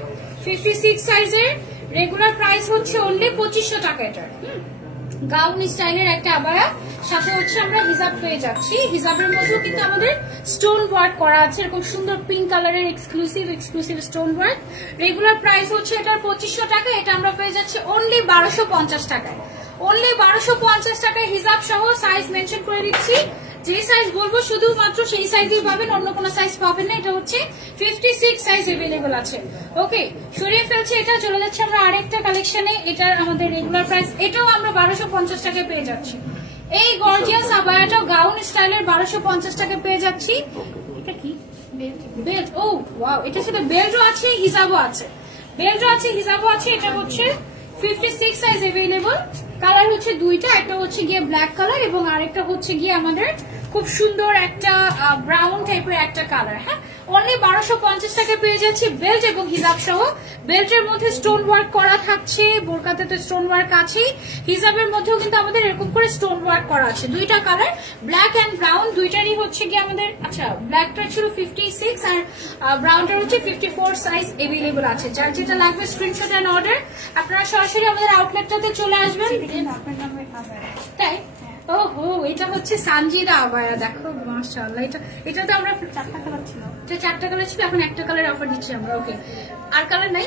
56 সাইজের রেগুলার প্রাইস হচ্ছে অনলি 2500 টাকা। এটার গাউন স্টাইলের একটা আবায়া, সাথে হচ্ছে আমরা হিজাব পেয়ে যাচ্ছি। হিজাবের মধ্যেও কিন্তু আমাদের স্টোন ওয়ার্ক করা আছে, এরকম সুন্দর পিঙ্ক কালারের exclusive stone work. Regular price হচ্ছে এটার 2500 টাকা, এটা আমরা পেয়ে যাচ্ছি অনলি 1250 টাকায়। অনলি 1250 টাকায় হিজাব সহ। সাইজ মেনশন করে দিচ্ছি, যে সাইজ বলবো শুধুমাত্র সেই সাইজই পাবেন, অন্য কোনো সাইজ পাবেন না। এটা হচ্ছে 56 সাইজ अवेलेबल আছে। ওকে, সরিয়ে ফেলছে এটা, চলে যাচ্ছে আমরা আরেকটা কালেকশনে। এটার আমাদের রেগুলার প্রাইস, এটাও আমরা 1250 টাকায় পেয়ে যাচ্ছি। এই গর্জিয়াস আবায়াটাও গাউন স্টাইলের 1250 টাকায় পেয়ে যাচ্ছি। এটা কি বেল্ট? ও ওয়াও, এটার সাথে বেল্টও আছে, হিজাবও আছে, বেল্টও আছে, হিজাবও আছে। এটা হচ্ছে 56 সাইজ अवेलेबल। কালার হচ্ছে দুইটা, একটা হচ্ছে গিয়ে ব্ল্যাক কালার এবং আরেকটা হচ্ছে গিয়ে আমাদের খুব সুন্দর একটা ব্রাউন টাইপের একটা কালার। হ্যাঁ, অনলি 1250 টাকা পেয়ে যাচ্ছি বেল্ট এবং হিজাব সহ। বেল্টের মধ্যে স্টোন ওয়ার্ক করা থাকছে, বোরকাতে তো স্টোন ওয়ার্ক আছে, হিজাবের মধ্যেও কিন্তু আমাদের এরকম করে স্টোন ওয়ার্ক করা আছে। দুইটা কালার, ব্ল্যাক এন্ড ব্রাউন, দুইটারই হচ্ছে গিয়ে আমাদের, আচ্ছা ব্ল্যাকটা ছিল 56 আর ব্রাউনটা হচ্ছে 54 সাইজ अवेलेबल আছে। যার যেটা লাগবে স্ক্রিনশট এন্ড অর্ডার, আপনারা সরাসরি আমাদের আউটলেটটাতে চলে আসবেন। আপনার নামে আবায়া তাই? ওহো, এটা হচ্ছে সানজিদা আবায়া, দেখো মাশাআল্লাহ। এটা তো আমরা 4টা কালার ছিল, এটা 4টা কালার ছিল, এখন একটা কালার অফার দিচ্ছি আমরা। ওকে, আর কালার নাই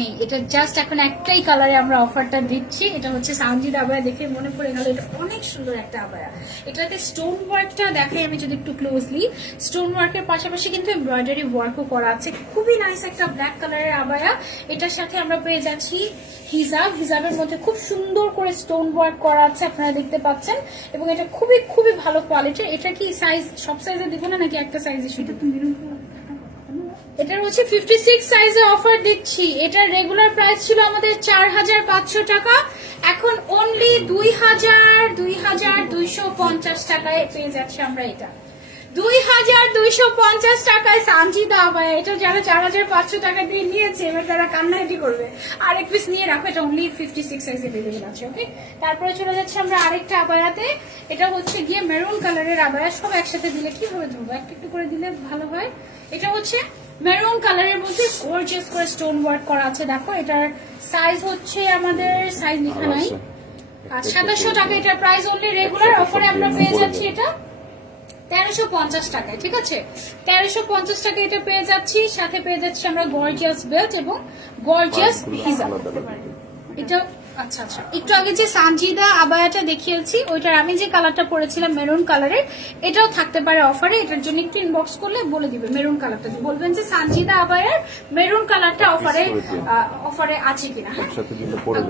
নেই, এটা জাস্ট এখন একটাই কালারে আমরা অফারটা দিচ্ছি। এটা হচ্ছে সানজিদা আবায়া, দেখে মনে পড়ে গেল এটা অনেক সুন্দর একটা আবায়া। এটাতে স্টোন ওয়ার্কটা দেখাই আমি যদি একটু ক্লোজলি, স্টোন ওয়ার্কের পাশাপাশি কিন্তু এমব্রয়ডারি ওয়ার্কও করা আছে। খুবই নাইস একটা ব্ল্যাক কালারের আবায়া। এটার সাথে আমরা পেয়ে যাচ্ছি হিজাব, হিজাবের মধ্যে খুব সুন্দর করে স্টোন ওয়ার্ক করা আছে, আপনারা দেখতে পাচ্ছেন, এবং এটা খুবই খুবই ভালো কোয়ালিটির। এটা কি সাইজ সব সাইজে দিব না নাকি একটা সাইজে শুধু? এটার হচ্ছে 56 সাইজে অফার দিচ্ছি। এটার রেগুলার প্রাইস ছিল আমাদের 4500 টাকা, এখন অনলি 2250 টাকায় পেয়ে যাচ্ছে আমরা। এটা 2250 টাকায় সানজিদা আবায়া। এটা যারা 4500 টাকা দিয়ে নিয়েছে এবার তারা কান্নাকাটি করবে। আরেক পিস নিয়ে রাখো, এটা অনলি 56 সাইজে अवेलेबल আছে। ওকে, তারপরে চলে যাচ্ছে আমরা আরেকটা আবায়াতে। এটা হচ্ছে গিয়ে মেরুন কালারের আবায়া। সব একসাথে দিলে কিভাবে ধরবো, একটু একটু করে দিলে ভালো হয়। এটা হচ্ছে মেরুন কালারের মধ্যে গর্জিয়াস করে স্টোন ওয়ার্ক করা আছে। দেখো, এটার সাইজ হচ্ছে আমাদের সাইজ লেখা নাই, 2700 টাকা এটার প্রাইস। অনলি রেগুলার অফারে আমরা পেয়ে যাচ্ছি এটা 1350 টাকায়। ঠিক আছে, 1350 টাকা এটা পেয়ে যাচ্ছি। সাথে পেয়ে যাচ্ছি আমরা গর্জিয়াস বেল্ট এবং গর্জিয়াস হিজাব। এটা আচ্ছা আচ্ছা, একটু আগে যে সানজিদা আবায়াটা দেখিয়েছি ওইটার আমি যে কালারটা পরেছিলাম মেরুন কালারের, এটাও থাকতে পারে অফারে। এটার জন্য একটু ইনবক্স করলে বলে দিবে মেরুন কালারটা, বলবেন যে সানজিদা আবায়ার মেরুন কালারটা অফারে আছে কিনা,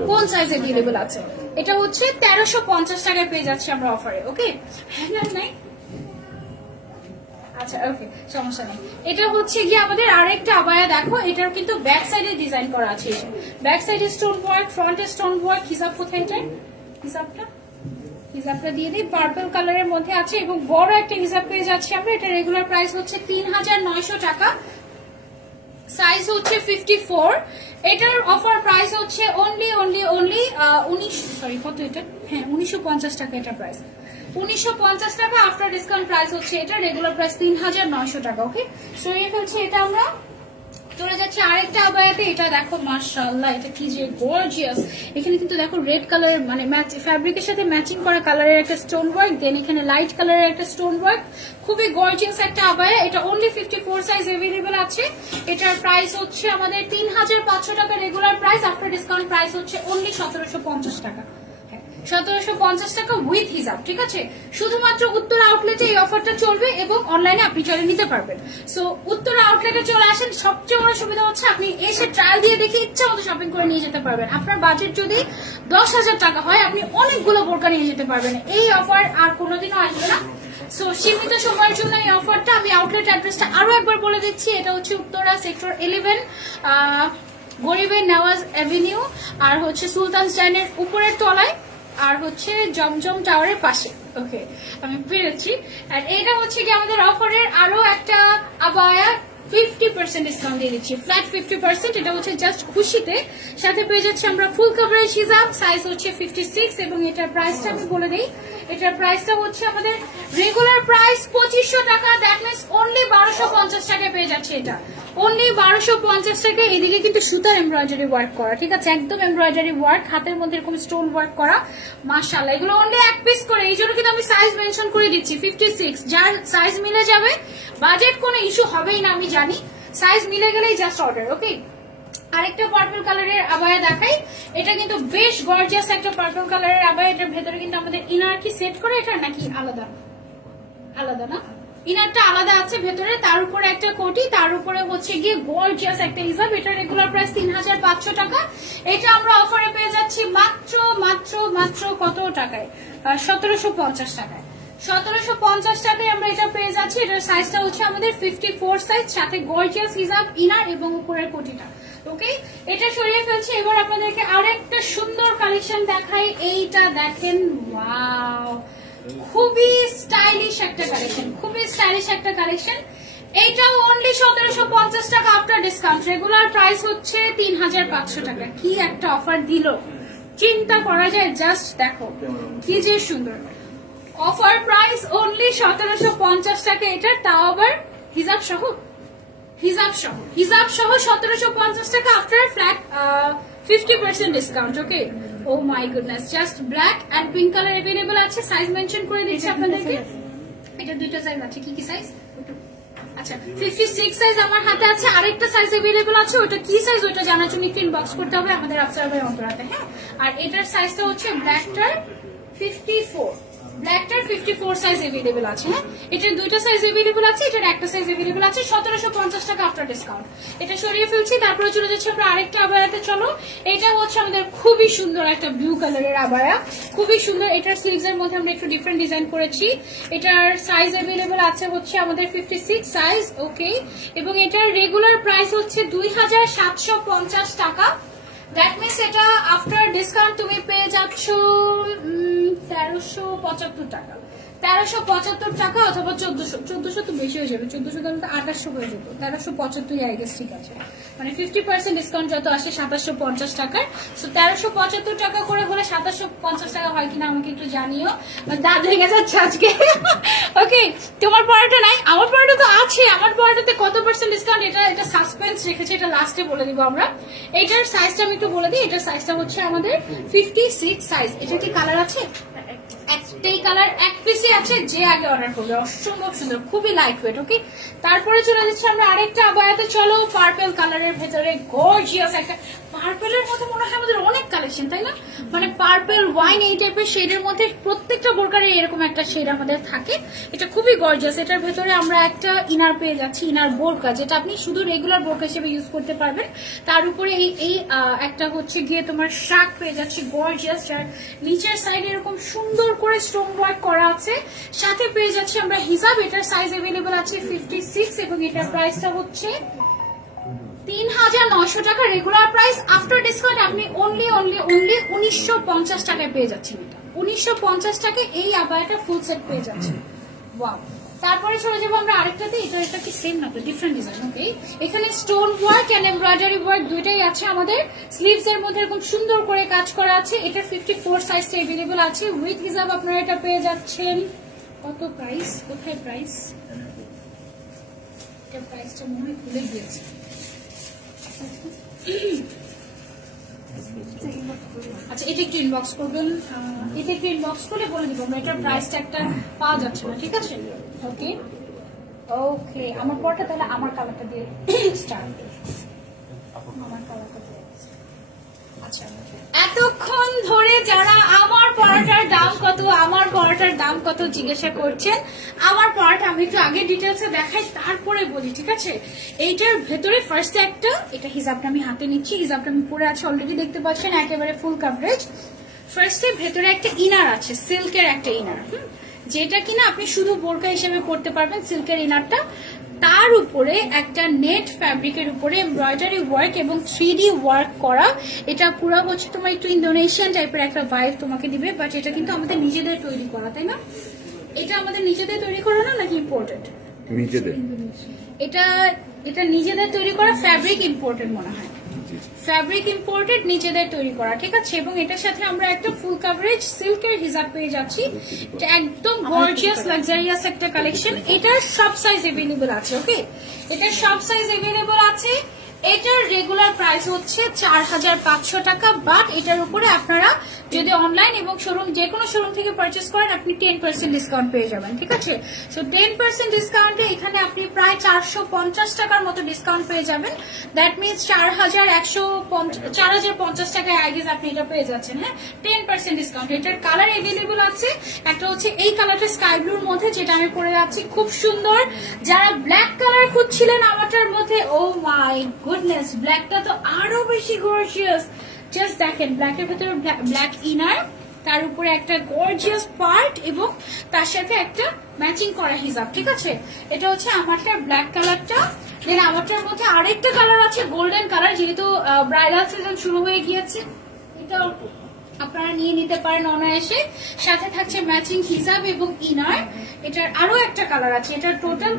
কোন সাইজে अवेलेबल আছে। এটা হচ্ছে 1350 টাকায় পেয়ে যাচ্ছি আমরা অফারে। ওকে, হ্যাঁ নাই, আচ্ছা ওকে, সমস্যা নেই। এটা হচ্ছে গিয়ে আমাদের আরেকটা আবায়া। দেখো, এটার কিন্তু ব্যাক সাইডে ডিজাইন করা আছে, ব্যাক সাইডে স্টোন ওয়ার্ক, ফ্রন্টে স্টোন ওয়ার্ক। হিজাব কোথায়? এটা হিজাবটা দিয়ে দিই, পার্পল কালারের মধ্যে আছে এবং বড় একটা হিজাব পেয়ে যাচ্ছি আমরা। এটা রেগুলার প্রাইস হচ্ছে 3900 টাকা, সাইজ হচ্ছে 54। এটার অফার প্রাইস হচ্ছে অনলি 1950 টাকা। এটা প্রাইস 1950 টাকা, আফটার ডিসকাউন্ট প্রাইস হচ্ছে এটা রেগুলার প্রাইস 3900 টাকা। ওকে, সরিয়ে ফেলছি এটা আমরা। চলে যাচ্ছে আরেকটা আবায়াতে। এটা দেখো মাশাআল্লাহ, এটা কি যে গর্জিয়াস। এখানে কিন্তু দেখো রেড কালারের মানে ম্যাচ ফ্যাব্রিকের সাথে ম্যাচিং করা কালারের একটা স্টোন ওয়ার্ক, দেন এখানে লাইট কালারের একটা স্টোন ওয়ার্ক, খুবই গর্জিয়াস একটা আবায়া। এটা অনলি 54 সাইজ अवेलेबल আছে। এটার প্রাইস হচ্ছে আমাদের 3500 টাকা regular price, after discount price হচ্ছে অনলি 1750 টাকা। 1750 টাকা উইথ হিজাব, ঠিক আছে। শুধুমাত্র উত্তরা আউটলেটে এই অফারটা চলবে এবং অনলাইনে আপনি চলে নিতে পারবেন। সো উত্তরা আউটলেটে চলে আসেন, সবচেয়ে বড় সুবিধা হচ্ছে আপনি এসে ট্রায়াল দিয়ে দেখে ইচ্ছা মতো শপিং করে নিয়ে যেতে পারবেন। আপনার বাজেট যদি 10,000 টাকা হয় আপনি অনেকগুলো বোরকা নিয়ে যেতে পারবেন। এই অফার আর কোনোদিনও আসবে না। সো সীমিত সময়ের জন্য এই অফারটা। আমি আউটলেট অ্যাড্রেসটা আরো একবার বলে দিচ্ছি। এটা হচ্ছে উত্তরা সেক্টর 11, গরিবে নওয়াজ অ্যাভিনিউ, আর হচ্ছে সুলতান স্ট্যান্ডের উপরের তলায়, আর হচ্ছে জমজম টাওয়ারের পাশে। ওকে, আমি পেরেছি। আর এটা হচ্ছে কি আমাদের অফারের আরো একটা আবায়া 50% ডিসকাউন্ট দিয়ে দিচ্ছি, ফ্ল্যাট 50%। এটা হচ্ছে জাস্ট খুশিতে। সাথে পেয়ে যাচ্ছি আমরা ফুল কভারেজ হিজাব, সাইজ হচ্ছে 56 এবং এটার প্রাইসটা আমি বলে দিই। এটার প্রাইসটা হচ্ছে আমাদের রেগুলার প্রাইস 2500 টাকা, দ্যাট মিনস অনলি 1250 টাকায় পেয়ে যাচ্ছে। এটা অনলি 1250 টাকা। এদিকে কিন্তু সুতার এমব্রয়ডারি ওয়ার্ক করা, ঠিক আছে, একদম এমব্রয়ডারি ওয়ার্ক, হাতের মধ্যে এরকম স্টোন ওয়ার্ক করা, মাশাআল্লাহ। এগুলো অনলি এক পিস করে, এই জন্য কিন্তু আমি সাইজ মেনশন করে দিচ্ছি 56। যার সাইজ মিলে যাবে, বাজেট কোনো ইস্যু হবেই না, আমি জানি। সাইজ মিলে গেলেই জাস্ট অর্ডার। ওকে, আরেকটা পার্পল কালারের আবায়া দেখাই। এটা কিন্তু বেশ গর্জিয়াস একটা পার্পল কালারের আবায়া। এটার ভেতরে কিন্তু আমাদের ইনার কি সেট করে, এটা নাকি আলাদা? আলাদা না, ইনারটা আলাদা আছে ভেতরে, তার উপরে একটা কোটি, তার উপরে হচ্ছে গিয়ে গর্জিয়াস একটা হিজাব। এটা রেগুলার প্রাইস 3500 টাকা। এটা আমরা অফারে পেয়ে যাচ্ছি মাত্র মাত্র মাত্র কত টাকায়? 1750 টাকায়। 1750 টাকায় আমরা এটা পেয়ে যাচ্ছি। এটার সাইজটা হচ্ছে আমাদের 54 সাইজ, সাথে গর্জিয়াস হিজাব, ইনার এবং উপরের কোটিটা। ওকে, এটা সরিয়ে ফেলছি। এবার আপনাদেরকে আরেকটা সুন্দর কালেকশন দেখাই। এইটা দেখেন, ওয়াও, খুবই স্টাইলিশ একটা কালেকশন, খুবই স্টাইলিশ একটা কালেকশন। এইটাও অনলি 1750 টাকা আফটার ডিসকাউন্ট। রেগুলার প্রাইস হচ্ছে 3500 টাকা। কি একটা অফার দিল, চিন্তা করা যায়। জাস্ট দেখো কি যে সুন্দর অফার। প্রাইস অনলি 1750 টাকা এটা, তাও আবার হিজাব সহ। হিজাব সহ 1750 টাকা after flat 50% discount. Okay, oh my goodness, just black and pink colour available আছে। সাইজ মেনশন করে দিচ্ছি আপনাদেরকে। এটা দুটো সাইজ আছে। কি কি সাইজ? আচ্ছা, 56 সাইজ আমার হাতে আছে। আরেকটা সাইজ अवेलेबल আছে, ওটা কি সাইজ ওটা জানার জন্য একটু ইনবক্স করতে হবে আমাদের অবজারভার অন্তরাতে। হ্যাঁ, আর এটার সাইজটা হচ্ছে ব্ল্যাকটার 54, ব্ল্যাকটার 54 সাইজ अवेलेबल আছে। হ্যাঁ, এটার দুইটা সাইজ अवेलेबल আছে, এটার একটা সাইজ अवेलेबल আছে। 1750 টাকা আফটার ডিসকাউন্ট। এটা সরিয়ে ফেলছি। তারপরে চলে যাচ্ছে আমরা আরেকটা আবায়াতে। চলো, এটা হচ্ছে আমাদের খুবই সুন্দর একটা ব্লু কালারের আবায়া, খুবই সুন্দর। এটার স্লিভস এর মধ্যে আমরা একটু ডিফারেন্ট ডিজাইন করেছি। এটার সাইজ अवेलेबल আছে হচ্ছে আমাদের 56 সাইজ। ওকে, এবং এটার রেগুলার প্রাইস হচ্ছে 2750 টাকা। দ্যাট মিনস এটা আফটার ডিসকাউন্ট তুমি পেয়ে যাচ্ছ 1375 টাকা। 1375 টাকা অথবা 1400 তো বেশি হয়ে যাবে, 1400 তো 2800 হয়ে যেত, 1375 আই গেস, ঠিক আছে। মানে 50% ডিসকাউন্ট যত আসে 2750 টাকার। সো 1375 টাকা করে হলে 2750 টাকা হয় কিনা আমাকে একটু জানিও। দাঁত ভেঙে যাচ্ছে আজকে। ওকে, তোমার পড়াটা নাই, আমার পড়াটা তো আছে। আমার পড়াটাতে কত পার্সেন্ট ডিসকাউন্ট এটা সাসপেন্স রেখেছে, এটা লাস্টে বলে দিব আমরা। এটার সাইজটা আমি একটু বলে দিই। এটার সাইজটা হচ্ছে আমাদের 56 সাইজ। এটা কি কালার আছে? একটাই কালার, এক পিসে আছে। যে আগে অর্ডার করবে, অসম্ভব সুন্দর, খুবই লাইট ওয়েট। ওকে, তারপরে চলে যাচ্ছে আমরা আরেকটা আবায়াতে। চলো, পার্পল কালারের ভেতরে গর্জিয়াস একটা, পার্পলের মধ্যে মনে হয় আমাদের অনেক কালেকশন, তাই না? মানে পার্পল, ওয়াইন, এই টাইপের শেডের মধ্যে প্রত্যেকটা বোরকারে এরকম একটা শেড আমাদের থাকে। এটা খুবই গর্জিয়াস। এটার ভেতরে আমরা একটা ইনার পেয়ে যাচ্ছি, ইনার বোরকা, যেটা আপনি শুধু রেগুলার বোরকা হিসেবে ইউজ করতে পারবেন। তার উপরে এই একটা হচ্ছে গিয়ে তোমার শাক পেয়ে যাচ্ছি গর্জিয়াস, যার নিচের সাইডে এরকম সুন্দর করে স্টোন ওয়ার্ক করা আছে। সাথে পেয়ে যাচ্ছি আমরা হিজাব। এটার সাইজ अवेलेबल আছে 56 এবং এটার প্রাইসটা হচ্ছে 3900 টাকা রেগুলার প্রাইস। আফটার ডিসকাউন্ট আপনি অনলি 1950 টাকায় পেয়ে যাচ্ছেন। এটা 1950 টাকায় এই আবায়াটা ফুল সেট পেয়ে যাচ্ছেন। ওয়াও, তারপরে চলে যাবো আমরা আরেকটাতে। এটা কি সেম না, ডিফারেন্ট ডিজাইন। ওকে, এখানে stone work and embroidery work দুইটাই আছে আমাদের। স্লিভস এর মধ্যে এরকম সুন্দর করে কাজ করা আছে। এটা 54 সাইজটা अवेलेबल আছে উইথ হিজাব। আপনারা এটা পেয়ে যাচ্ছেন কত প্রাইস? কোথায় প্রাইস? এটা প্রাইসটা মনে হয় ভুলে গিয়েছে। আচ্ছা এটা একটু ইনবক্স করবেন, এটা একটু ইনবক্স করে বলে দিব আমরা এটার প্রাইস ট্যাগটা পাওয়া যাচ্ছে না, ঠিক আছে? ওকে ওকে, আমার পরটা তাহলে আমার কালারটা দিয়ে স্টার্ট। আমার কালারটা দিয়ে আচ্ছা, এতক্ষণ ধরে যারা আমার পড়াটার দাম কত, আমার পড়াটার দাম কত জিজ্ঞাসা করছেন, আমার পড়াটা আমি একটু আগে ডিটেলসে দেখাই তারপরে বলি, ঠিক আছে? এইটার ভেতরে ফার্স্টে একটা, এটা হিজাবটা আমি হাতে নিচ্ছি, হিজাবটা আমি পরে আছে অলরেডি দেখতে পাচ্ছেন, একেবারে ফুল কভারেজ। ফার্স্টে ভেতরে একটা ইনার আছে, সিল্কের একটা ইনার, যেটা কিনা আপনি শুধু বোরকা হিসেবে পড়তে পারবেন, সিল্কের ইনারটা। তার উপরে একটা নেট ফ্যাব্রিকের উপরে এমব্রয়ডারি ওয়ার্ক এবং 3D ওয়ার্ক করা। এটা পুরো হচ্ছে তোমার একটু ইন্দোনেশিয়ান টাইপের একটা ভাইব তোমাকে দিবে, বাট এটা কিন্তু আমাদের নিজেদের তৈরি করা, তাই না? এটা আমাদের নিজেদের তৈরি করা না, নাকি ইম্পোর্টেড? নিজেদের। এটা নিজেদের তৈরি করা, ফ্যাব্রিক ইম্পোর্টেড মনে হয়, ফ্যাব্রিক ইম্পোর্টেড, নিজেদের তৈরি করা, ঠিক আছে? এবং এটার সাথে আমরা একটা ফুল কভারেজ সিল্কের হিজাব পেয়ে যাচ্ছি। এটা একদম গর্জিয়াস লাক্সারিয়াস একটা কালেকশন। এটার সব সাইজ अवेलेबल আছে, ওকে? এটার সব সাইজ अवेलेबल আছে। এটার রেগুলার প্রাইস হচ্ছে 4500 টাকা, বাট এটার উপরে আপনারা যদি অনলাইন এবং শোরুম যে কোনো শোরুম থেকে পারচেজ করেন আপনি 10% ডিসকাউন্ট পেয়ে যাবেন, ঠিক আছে? সো 10% ডিসকাউন্টে এখানে আপনি প্রায় 450 টাকার মতো ডিসকাউন্ট পেয়ে যাবেন। দ্যাট মিনস 4050 টাকায় আই গেস আপনি এটা পেয়ে যাচ্ছেন, হ্যাঁ, 10% ডিসকাউন্ট। এটার কালার अवेलेबल আছে, একটা হচ্ছে এই কালারটা স্কাই ব্লুর মধ্যে, যেটা আমি পরে যাচ্ছি, খুব সুন্দর। যারা ব্ল্যাক কালার খুঁজছিলেন আমারটার মধ্যে, ও মাই গুডনেস, ব্ল্যাকটা তো আরো বেশি গর্জিয়াস। জাস্ট দেখেন, ব্ল্যাকের ভেতরে ব্ল্যাক ইনার, তার উপরে একটা গর্জিয়াস পার্ট এবং তার সাথে একটা ম্যাচিং করা হিজাব, ঠিক আছে? এটা হচ্ছে আমারটার ব্ল্যাক কালারটা। দেন আমারটার মধ্যে আরেকটা কালার আছে গোল্ডেন কালার, যেহেতু ব্রাইডাল সিজন শুরু হয়ে গিয়েছে, এটা আপনারা নিয়ে নিতে পারেন অনায়াসে। সাথে থাকছে ম্যাচিং হিজাব এবং ইনার। এটার আরো একটা কালার আছে, এটার টোটাল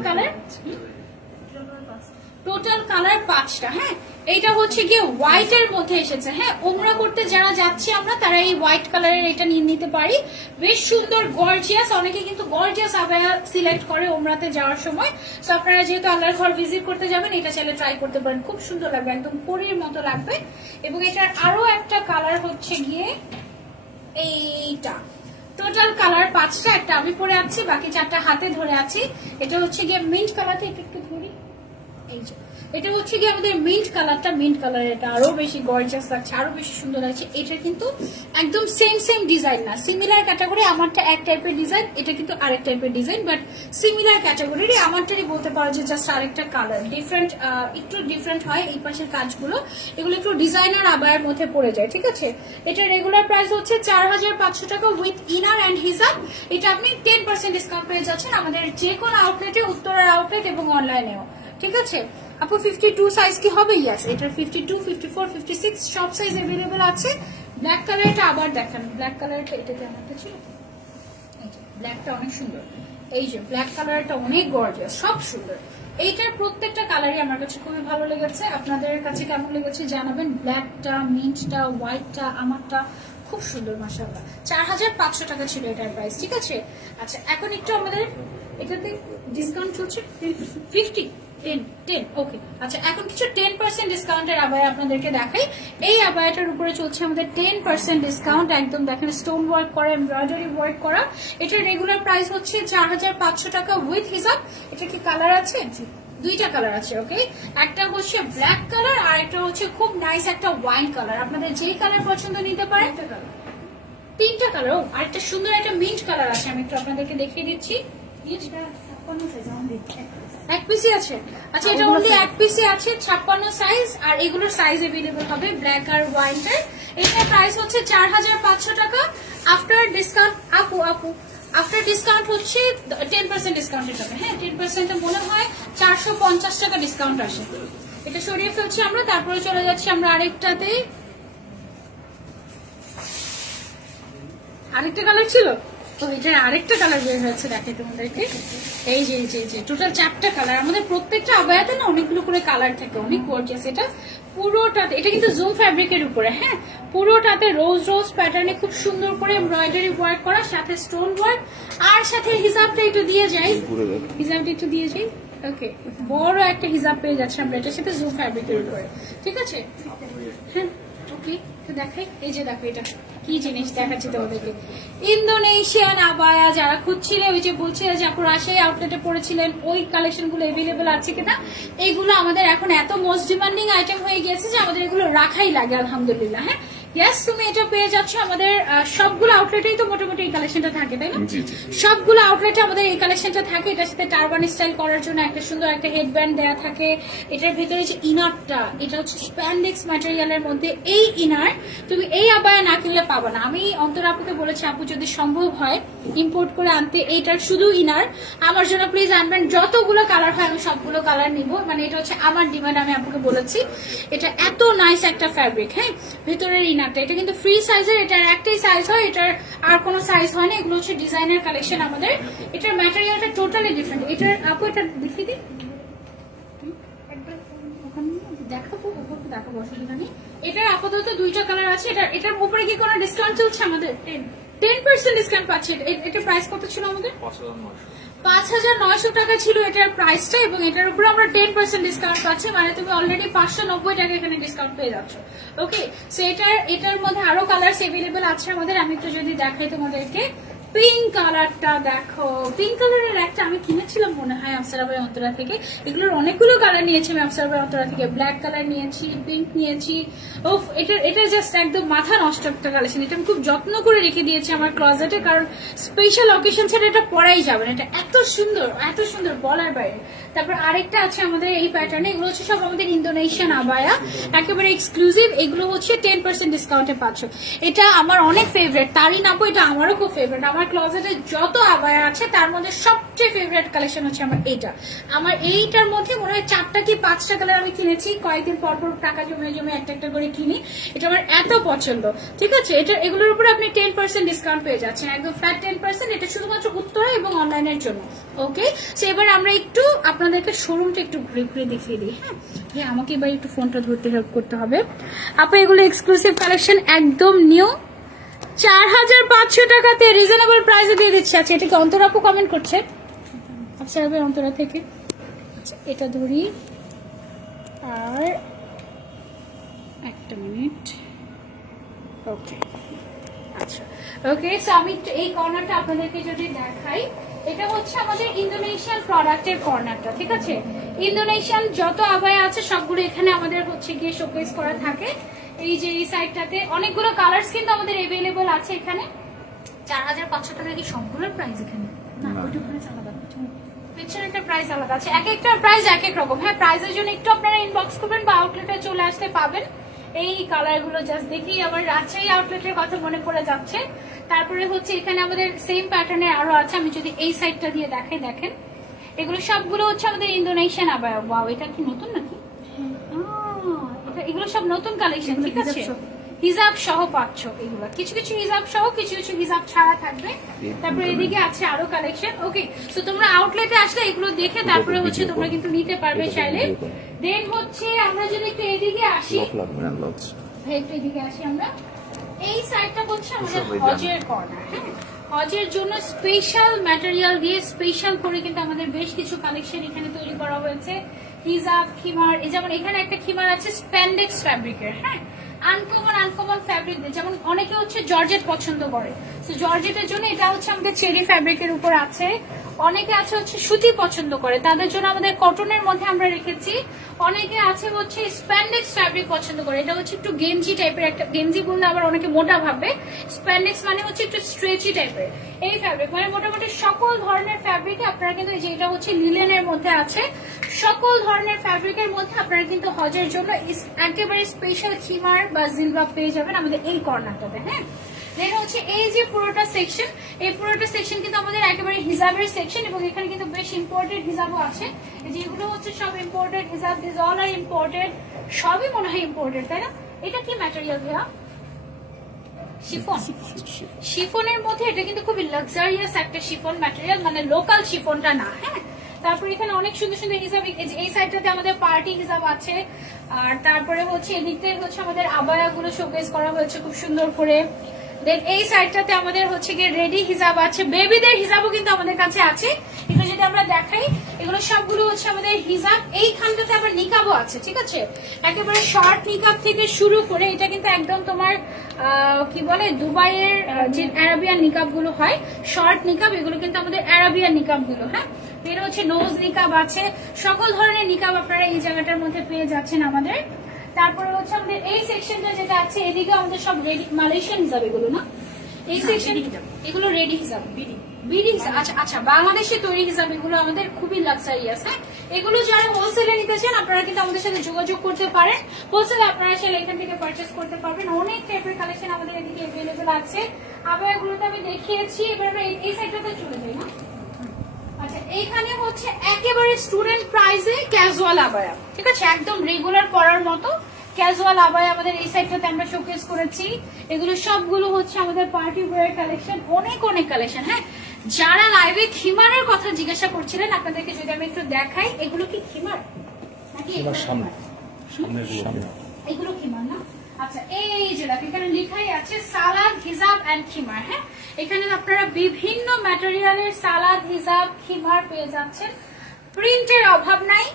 কালার 5টা, হ্যাঁ। এইটা হচ্ছে গিয়ে হোয়াইট এর মধ্যে এসেছে, হ্যাঁ। ওমরা করতে যারা যাচ্ছি আমরা, তারা এই হোয়াইট কালারের এটা নিয়ে নিতে পারি। বেশ সুন্দর গর্জিয়াস, অনেকে কিন্তু গর্জিয়াস আবায়া সিলেক্ট করে ওমরাতে যাওয়ার সময়। সো আপনারা যেহেতু আল্লাহর ঘর ভিজিট করতে যাবেন, এটা চাইলে ট্রাই করতে পারেন, খুব সুন্দর লাগবে, একদম পরীর মতো লাগবে। এবং এটার আরো একটা কালার হচ্ছে গিয়ে এইটা। টোটাল কালার 5টা, একটা আমি পরে আছি, বাকি 4টা হাতে ধরে আছি। এটা হচ্ছে গিয়ে মিন্ট কালারটা, একটু ধরি, এই যে এটা হচ্ছে কি আমাদের মিন্ট কালারটা, মিন্ট কালার, এটা আরো বেশি গর্জিয়াস লাগছে, আরো বেশি সুন্দর লাগছে। এটা কিন্তু একদম সেম ডিজাইন না, সিমিলার ক্যাটাগরি। আমারটা এক টাইপের ডিজাইন, এটা কিন্তু আরেক টাইপের ডিজাইন, বাট সিমিলার ক্যাটাগরির। আমারটারই বলতে পারো যে জাস্ট আরেকটা কালার ডিফারেন্ট, একটু ডিফারেন্ট হয় এই পাশের কাজগুলো, এগুলো একটু ডিজাইনার আবায়ের মধ্যে পড়ে যায়, ঠিক আছে? এটা রেগুলার প্রাইস হচ্ছে 4500 টাকা উইথ ইনার অ্যান্ড হিজাব। এটা আপনি 10% ডিসকাউন্ট পেয়ে যাচ্ছেন আমাদের যে কোনো আউটলেটে, উত্তরার আউটলেট এবং অনলাইনেও, ঠিক আছে? আপু 52 সাইজ কি হবে? ইয়েস, এটার 52, 54, 56 সব সাইজ अवेलेबल আছে। ব্ল্যাক কালারটা আবার দেখেন, ব্ল্যাক কালারটা এটাতে আমারটা ছিল, এই যে ব্ল্যাকটা অনেক সুন্দর, এই যে ব্ল্যাক কালারটা অনেক গর্জিয়াস, সব সুন্দর। এইটার প্রত্যেকটা কালারই আমার কাছে খুবই ভালো লেগেছে। আপনাদের কাছে কেমন লেগেছে জানাবেন। ব্ল্যাকটা, মিন্টটা, হোয়াইটটা, আমারটা খুব সুন্দর, মাশাআল্লাহ। 4500 টাকা ছিল এটার প্রাইস, ঠিক আছে? আচ্ছা, এখন একটু আমাদের এটাতে ডিসকাউন্ট চলছে 50, 10 ওকে। আচ্ছা, এখন কিছু 10% ডিসকাউন্টের আবায়া আপনাদেরকে দেখাই। এই আবায়াটার উপরে চলছে আমাদের 10% ডিসকাউন্ট, একদম দেখেন স্টোন ওয়ার্ক করা, এমব্রয়ডারি ওয়ার্ক করা। এটার রেগুলার প্রাইস হচ্ছে 4500 টাকা উইথ হিসাব। এটা কি কালার আছে? দুইটা কালার আছে, ওকে। একটা হচ্ছে ব্ল্যাক কালার আর একটা হচ্ছে খুব নাইস একটা ওয়াইন কালার। আপনাদের যেই কালার পছন্দ নিতে পারেন। 3টা কালার। আর একটা সুন্দর একটা মিন্ট কালার আছে, আমি একটু আপনাদেরকে দেখিয়ে দিচ্ছি। এক পিসি আছে? আচ্ছা, এটা অনলি এক পিসি আছে, 56 সাইজ। আর এগুলোর সাইজ अवेलेबल হবে ব্ল্যাক আর হোয়াইটের। এটার প্রাইস হচ্ছে 4500 টাকা আফটার ডিসকাউন্ট। আপু আফটার ডিসকাউন্ট হচ্ছে 10% ডিসকাউন্টের টাকা, হ্যাঁ 10% মনে হয় 450 টাকা ডিসকাউন্ট আসে। এটা সরিয়ে ফেলছি আমরা, তারপরে চলে যাচ্ছি আমরা আরেকটাতে। আরেকটা কালার ছিল তো, এটার আরেকটা কালার বের হয়েছে, দেখাই তোমাদেরকে। এই যে টোটাল 4টা কালার। আমাদের প্রত্যেকটা আবায়াতে না অনেকগুলো করে কালার থাকে, অনেক গর্জিয়াস। এটা পুরোটাতে, এটা কিন্তু জুম ফ্যাব্রিকের উপরে, হ্যাঁ, পুরোটাতে রোজ প্যাটার্নে খুব সুন্দর করে এমব্রয়ডারি ওয়ার্ক করা, সাথে স্টোন ওয়ার্ক, আর সাথে হিজাবটা একটু দিয়ে যাই, হিজাবটা একটু দিয়ে যাই। ওকে, বড় একটা হিজাব পেয়ে যাচ্ছে আমরা এটার সাথে জুম ফ্যাব্রিকের উপরে, ঠিক আছে? হ্যাঁ ওকে, তো দেখাই, এই যে দেখো এটা কি জিনিস দেখাচ্ছি তোমাদেরকে, ইন্দোনেশিয়ান আবায়া। যারা খুঁজছিলে, ওই যে বলছিলে যে আপু রাজশাহী আউটলেটে পড়েছিলেন, ওই কালেকশন গুলো এভেলেবেল আছে কিনা, এইগুলো আমাদের এখন এত মোস্ট ডিমান্ডিং আইটেম হয়ে গিয়েছে যে আমাদের এগুলো রাখাই লাগে আলহামদুলিল্লাহ। হ্যাঁ ইয়েস, তুমি এটা পেয়ে যাচ্ছ আমাদের সবগুলো আউটলেটেই তো মোটামুটি এই কালেকশনটা থাকে, তাই না? সবগুলো আউটলেটে আমাদের এই কালেকশনটা থাকে। এটার সাথে টারবান স্টাইল করার জন্য একটা সুন্দর একটা হেডব্যান্ড দেয়া থাকে। এটার ভিতরে যে ইনারটা, এটা হচ্ছে স্প্যান্ডেক্স ম্যাটেরিয়ালের মধ্যে। এই ইনার তুমি এই আবায়া না কিনলে পাবা না। আমি অন্তর আপুকে বলেছি, আপু যদি সম্ভব হয় ইম্পোর্ট করে আনতে এইটার শুধু ইনার আমার জন্য প্লিজ আনবেন। যতগুলো কালার হয় আমি সবগুলো কালার নিব, মানে এটা হচ্ছে আমার ডিমান্ড। আমি আপুকে বলেছি এটা এত নাইস একটা ফ্যাব্রিক। হ্যাঁ, ভিতরের ইনার এটা কিন্তু ফ্রি সাইজের, এটার একটাই সাইজ হয়, এটার আর কোনো সাইজ হয় না। এগুলো হচ্ছে ডিজাইনার কালেকশন আমাদের। এটার ম্যাটেরিয়ালটা টোটালি ডিফারেন্ট। এটার আপু এটা দেখিয়ে দিই, দেখাবো দেখাবো, অসুবিধা নেই। এটার আপাতত দুইটা কালার আছে। এটার উপরে কি কোনো ডিসকাউন্ট চলছে আমাদের? 10% ডিসকাউন্ট পাচ্ছে। এটার প্রাইস কত ছিল আমাদের? 5,900 টাকা ছিল এটার প্রাইসটা, এবং এটার উপরে আমরা 10% ডিসকাউন্ট পাচ্ছি, মানে তুমি অলরেডি 590 টাকা এখানে ডিসকাউন্ট পেয়ে যাচ্ছ। ওকে, সো এটার মধ্যে আরো কালার এভেলেবেল আছে আমাদের। আমি একটু যদি দেখাই তোমাদেরকে, পিঙ্ক কালারটা দেখো, পিঙ্ক কালারের একটা আমি কিনেছিলাম মনে হয় আফসারা ভাই অন্তরা থেকে। এগুলোর অনেকগুলো কালার নিয়েছি আমি আফসারা ভাই অন্তরা থেকে। ব্ল্যাক কালার নিয়েছি, পিঙ্ক নিয়েছি। ওফ, এটা জাস্ট একদম মাথা নষ্ট একটা কালেকশন। এটা আমি খুব যত্ন করে রেখে দিয়েছি আমার ক্লোজেটে, কারণ স্পেশাল অকেশন ছাড়া এটা পরাই যাবে না। এটা এত সুন্দর বলার বাইরে। তারপর আরেকটা আছে আমাদের এই প্যাটার্নে। এগুলো হচ্ছে সব আমাদের ইন্দোনেশিয়ান আবায়া, একেবারে এক্সক্লুসিভ। এগুলো হচ্ছে 10% ডিসকাউন্টে পাচ্ছ। এটা আমার অনেক ফেভারিট, তারই নাপো এটা আমারও খুব ফেভারিট। আমার ক্লোজেটে যত আবায়া আছে তার মধ্যে সবচেয়ে ফেভারিট কালেকশন হচ্ছে আমার এইটা। আমার এইটার মধ্যে মনে হয় 4টা কি 5টা কালার আমি কিনেছি, কয়েকদিন পর টাকা জমে একটা করে কিনি। এটা আমার এত পছন্দ, ঠিক আছে? এগুলোর উপরে আপনি 10% ডিসকাউন্ট পেয়ে যাচ্ছেন, একদম ফ্ল্যাট 10%। এটা শুধুমাত্র উত্তরা এবং অনলাইনের জন্য। ওকে, সো এবার আমরা একটু আপনাদেরকে শোরুমটা একটু ঘুরে দেখিয়ে দিই। হ্যাঁ, আমাকে এবার একটু ফোনটা ধরতে হেল্প করতে হবে। আপু এগুলো এক্সক্লুসিভ কালেকশন, একদম নিউ, 4,500 টাকাতে রিজনেবল প্রাইসে দিয়ে দিচ্ছে। আচ্ছা, এটা কি অন্তরা আপু কমেন্ট করছে? আচ্ছা, অন্তরা থেকে। আচ্ছা, এটা ধরি, আর একটা মিনিট। ওকে, আচ্ছা ওকে, সো আমি এই কর্নারটা আপনাদেরকে যদি দেখাই, এটা হচ্ছে আমাদের ইন্দোনেশিয়ান প্রোডাক্টের কর্নারটা, ঠিক আছে? ইন্দোনেশিয়ান যত আবায়া আছে সবগুলো এখানে আমাদের হচ্ছে গিয়ে শোকেস করা থাকে। এই যে এই সাইডটাতে অনেকগুলো কালার্স কিন্তু আমাদের এভেলেবল আছে এখানে। 4,500 টাকা কি সবগুলোর প্রাইস এখানে? না, ওইটা প্রাইস আলাদা, পিছনেরটা প্রাইস আলাদা আছে। এক একটার প্রাইস এক এক রকম। হ্যাঁ, প্রাইসের জন্য একটু আপনারা ইনবক্স করবেন বা আউটলেটে চলে আসতে পাবেন। এই কালার গুলো জাস্ট দেখি আমার রাজশাহী আউটলেটের কথা মনে পড়ে যাচ্ছে। তারপরে হচ্ছে এখানে আমাদের সেম প্যাটার্নে আরো আছে। আমি যদি এই সাইডটা দিয়ে দেখাই, দেখেন এগুলো সবগুলো হচ্ছে আমাদের ইন্দোনেশিয়ান আবায়া। ওয়াও, এটা কি নতুন নাকি? এগুলো সব নতুন কালেকশন, ঠিক আছে? হিজাব সহ পাচ্ছ এগুলো, কিছু কিছু হিজাব সহ, কিছু কিছু হিজাব ছাড়া থাকবে। তারপরে এদিকে আছে আরো কালেকশন। ওকে, তো তোমরা আউটলেটে আসলে এগুলো দেখে তারপরে হচ্ছে তোমরা কিন্তু নিতে পারবে চাইলে। দেন হচ্ছে আমরা যদি একটু এদিকে আসি, একটু এদিকে আসি আমরা, এই সাইডটা হচ্ছে আমাদের হজের কর্নার। হ্যাঁ, হজের জন্য স্পেশাল ম্যাটেরিয়াল দিয়ে স্পেশাল করে কিন্তু আমাদের বেশ কিছু কালেকশন এখানে তৈরি করা হয়েছে। হিজাব, খিমার, এই যেমন এখানে একটা খিমার আছে স্প্যান্ডেক্স ফ্যাব্রিকের। হ্যাঁ, আনকমন ফ্যাব্রিক দিয়ে, যেমন অনেকে হচ্ছে জর্জেট পছন্দ করে, তো জর্জেটের জন্য এটা হচ্ছে আমাদের চেরি ফ্যাব্রিকের উপর আছে। অনেকে আছে হচ্ছে সুতি পছন্দ করে, তাদের জন্য আমাদের কটনের মধ্যে আমরা রেখেছি। অনেকে আছে হচ্ছে স্প্যান্ডেক্স ফ্যাব্রিক পছন্দ করে, এটা হচ্ছে একটু গেঞ্জি টাইপের, একটা গেঞ্জি বললে আবার অনেকে মোটা ভাববে। স্প্যান্ডেক্স মানে হচ্ছে একটু স্ট্রেচি টাইপের এই ফ্যাব্রিক, মানে মোটামুটি সকল ধরনের ফ্যাব্রিকে আপনারা কিন্তু, যেটা হচ্ছে লিলেনের মধ্যে আছে, সকল ধরনের ফ্যাব্রিকের মধ্যে আপনারা কিন্তু হজের জন্য একেবারে স্পেশাল খিমার বা জিলবাব পেয়ে যাবেন আমাদের এই কর্নারটাতে। হ্যাঁ, দেন হচ্ছে এই যে পুরোটা সেকশন, এই পুরোটা সেকশন কিন্তু আমাদের একেবারে হিজাবের সেকশন, এবং এখানে কিন্তু বেশ ইম্পোর্টেড হিজাবও আছে। যেগুলো হচ্ছে সব ইম্পোর্টেড হিজাব, দিস অল আর ইম্পোর্টেড, সবই মনে হয় ইম্পোর্টেড, তাই না? এটা কি ম্যাটেরিয়াল ভাইয়া? শিফন। শিফনের মধ্যে এটা কিন্তু খুবই লাক্সারিয়াস একটা শিফন ম্যাটেরিয়াল, মানে লোকাল শিফনটা না। হ্যাঁ, তারপরে এখানে অনেক সুন্দর সুন্দর হিজাব, এই সাইডটাতে আমাদের পার্টি হিজাব আছে, আর তারপরে হচ্ছে এদিকটাই হচ্ছে আমাদের আবায়া গুলো শোকেস করা হয়েছে খুব সুন্দর করে। দেন এই সাইডটাতে আমাদের হচ্ছে গিয়ে রেডি হিজাব আছে, বেবিদের হিজাবও কিন্তু আমাদের কাছে আছে। এটা যদি আমরা দেখাই, এগুলো সবগুলো হচ্ছে আমাদের হিজাব। এইখানটাতে আবার নিকাবও আছে, ঠিক আছে, একেবারে শর্ট নিকাব থেকে শুরু করে এটা কিন্তু একদম তোমার কি বলে দুবাইয়ের যে আরাবিয়ান নিকাব গুলো হয় শর্ট নিকাব, এগুলো কিন্তু আমাদের আরাবিয়ান নিকাব গুলো। হ্যাঁ, এটা হচ্ছে নোজ নিকাব আছে, সকল ধরনের নিকাব আপনারা এই জায়গাটার মধ্যে পেয়ে যাচ্ছেন আমাদের। তারপরে হচ্ছে আমাদের এই সেকশনটা যেটা আছে এদিকে আমাদের সব রেডি মালয়েশিয়ান হিসাব এগুলো না, এই সেকশন এগুলো রেডি হিসাব বিডি হিসাব। আচ্ছা আচ্ছা, বাংলাদেশে তৈরি হিসাব এগুলো আমাদের খুবই লাক্সারিয়াস। হ্যাঁ, এগুলো যারা হোলসেলে নিতে চান আপনারা কিন্তু আমাদের সাথে যোগাযোগ করতে পারেন, হোলসেলে আপনারা চাইলে এখান থেকে পারচেস করতে পারবেন। অনেক টাইপের কালেকশন আমাদের এদিকে অ্যাভেলেবেল আছে। আবার এগুলোতে আমি দেখিয়েছি, এবার আমরা এই সাইডটাতে চলে যাই না। আচ্ছা, এইখানে হচ্ছে একেবারে স্টুডেন্ট প্রাইসে ক্যাজুয়াল আবায়া, ঠিক আছে, একদম রেগুলার পরার মতো ক্যাজুয়াল আবায়া আমাদের এই সাইডটাতে আমরা শোকেস করেছি। এগুলো সবগুলো হচ্ছে আমাদের পার্টি ওয়্যার কালেকশন, অনেক অনেক কালেকশন। হ্যাঁ, যারা লাইভে খিমারের কথা জিজ্ঞাসা করছিলেন আপনাদেরকে যদি আমি একটু দেখাই, এগুলো কি খিমার নাকি এগুলো খিমার না? আচ্ছা, এই যে দেখো এখানে লেখাই আছে সালাদ হিজাব এন্ড খিমার। হ্যাঁ, এখানে আপনারা বিভিন্ন ম্যাটেরিয়ালের সালাদ হিজাব খিমার পেয়ে যাচ্ছেন, প্রিন্টের অভাব নাই।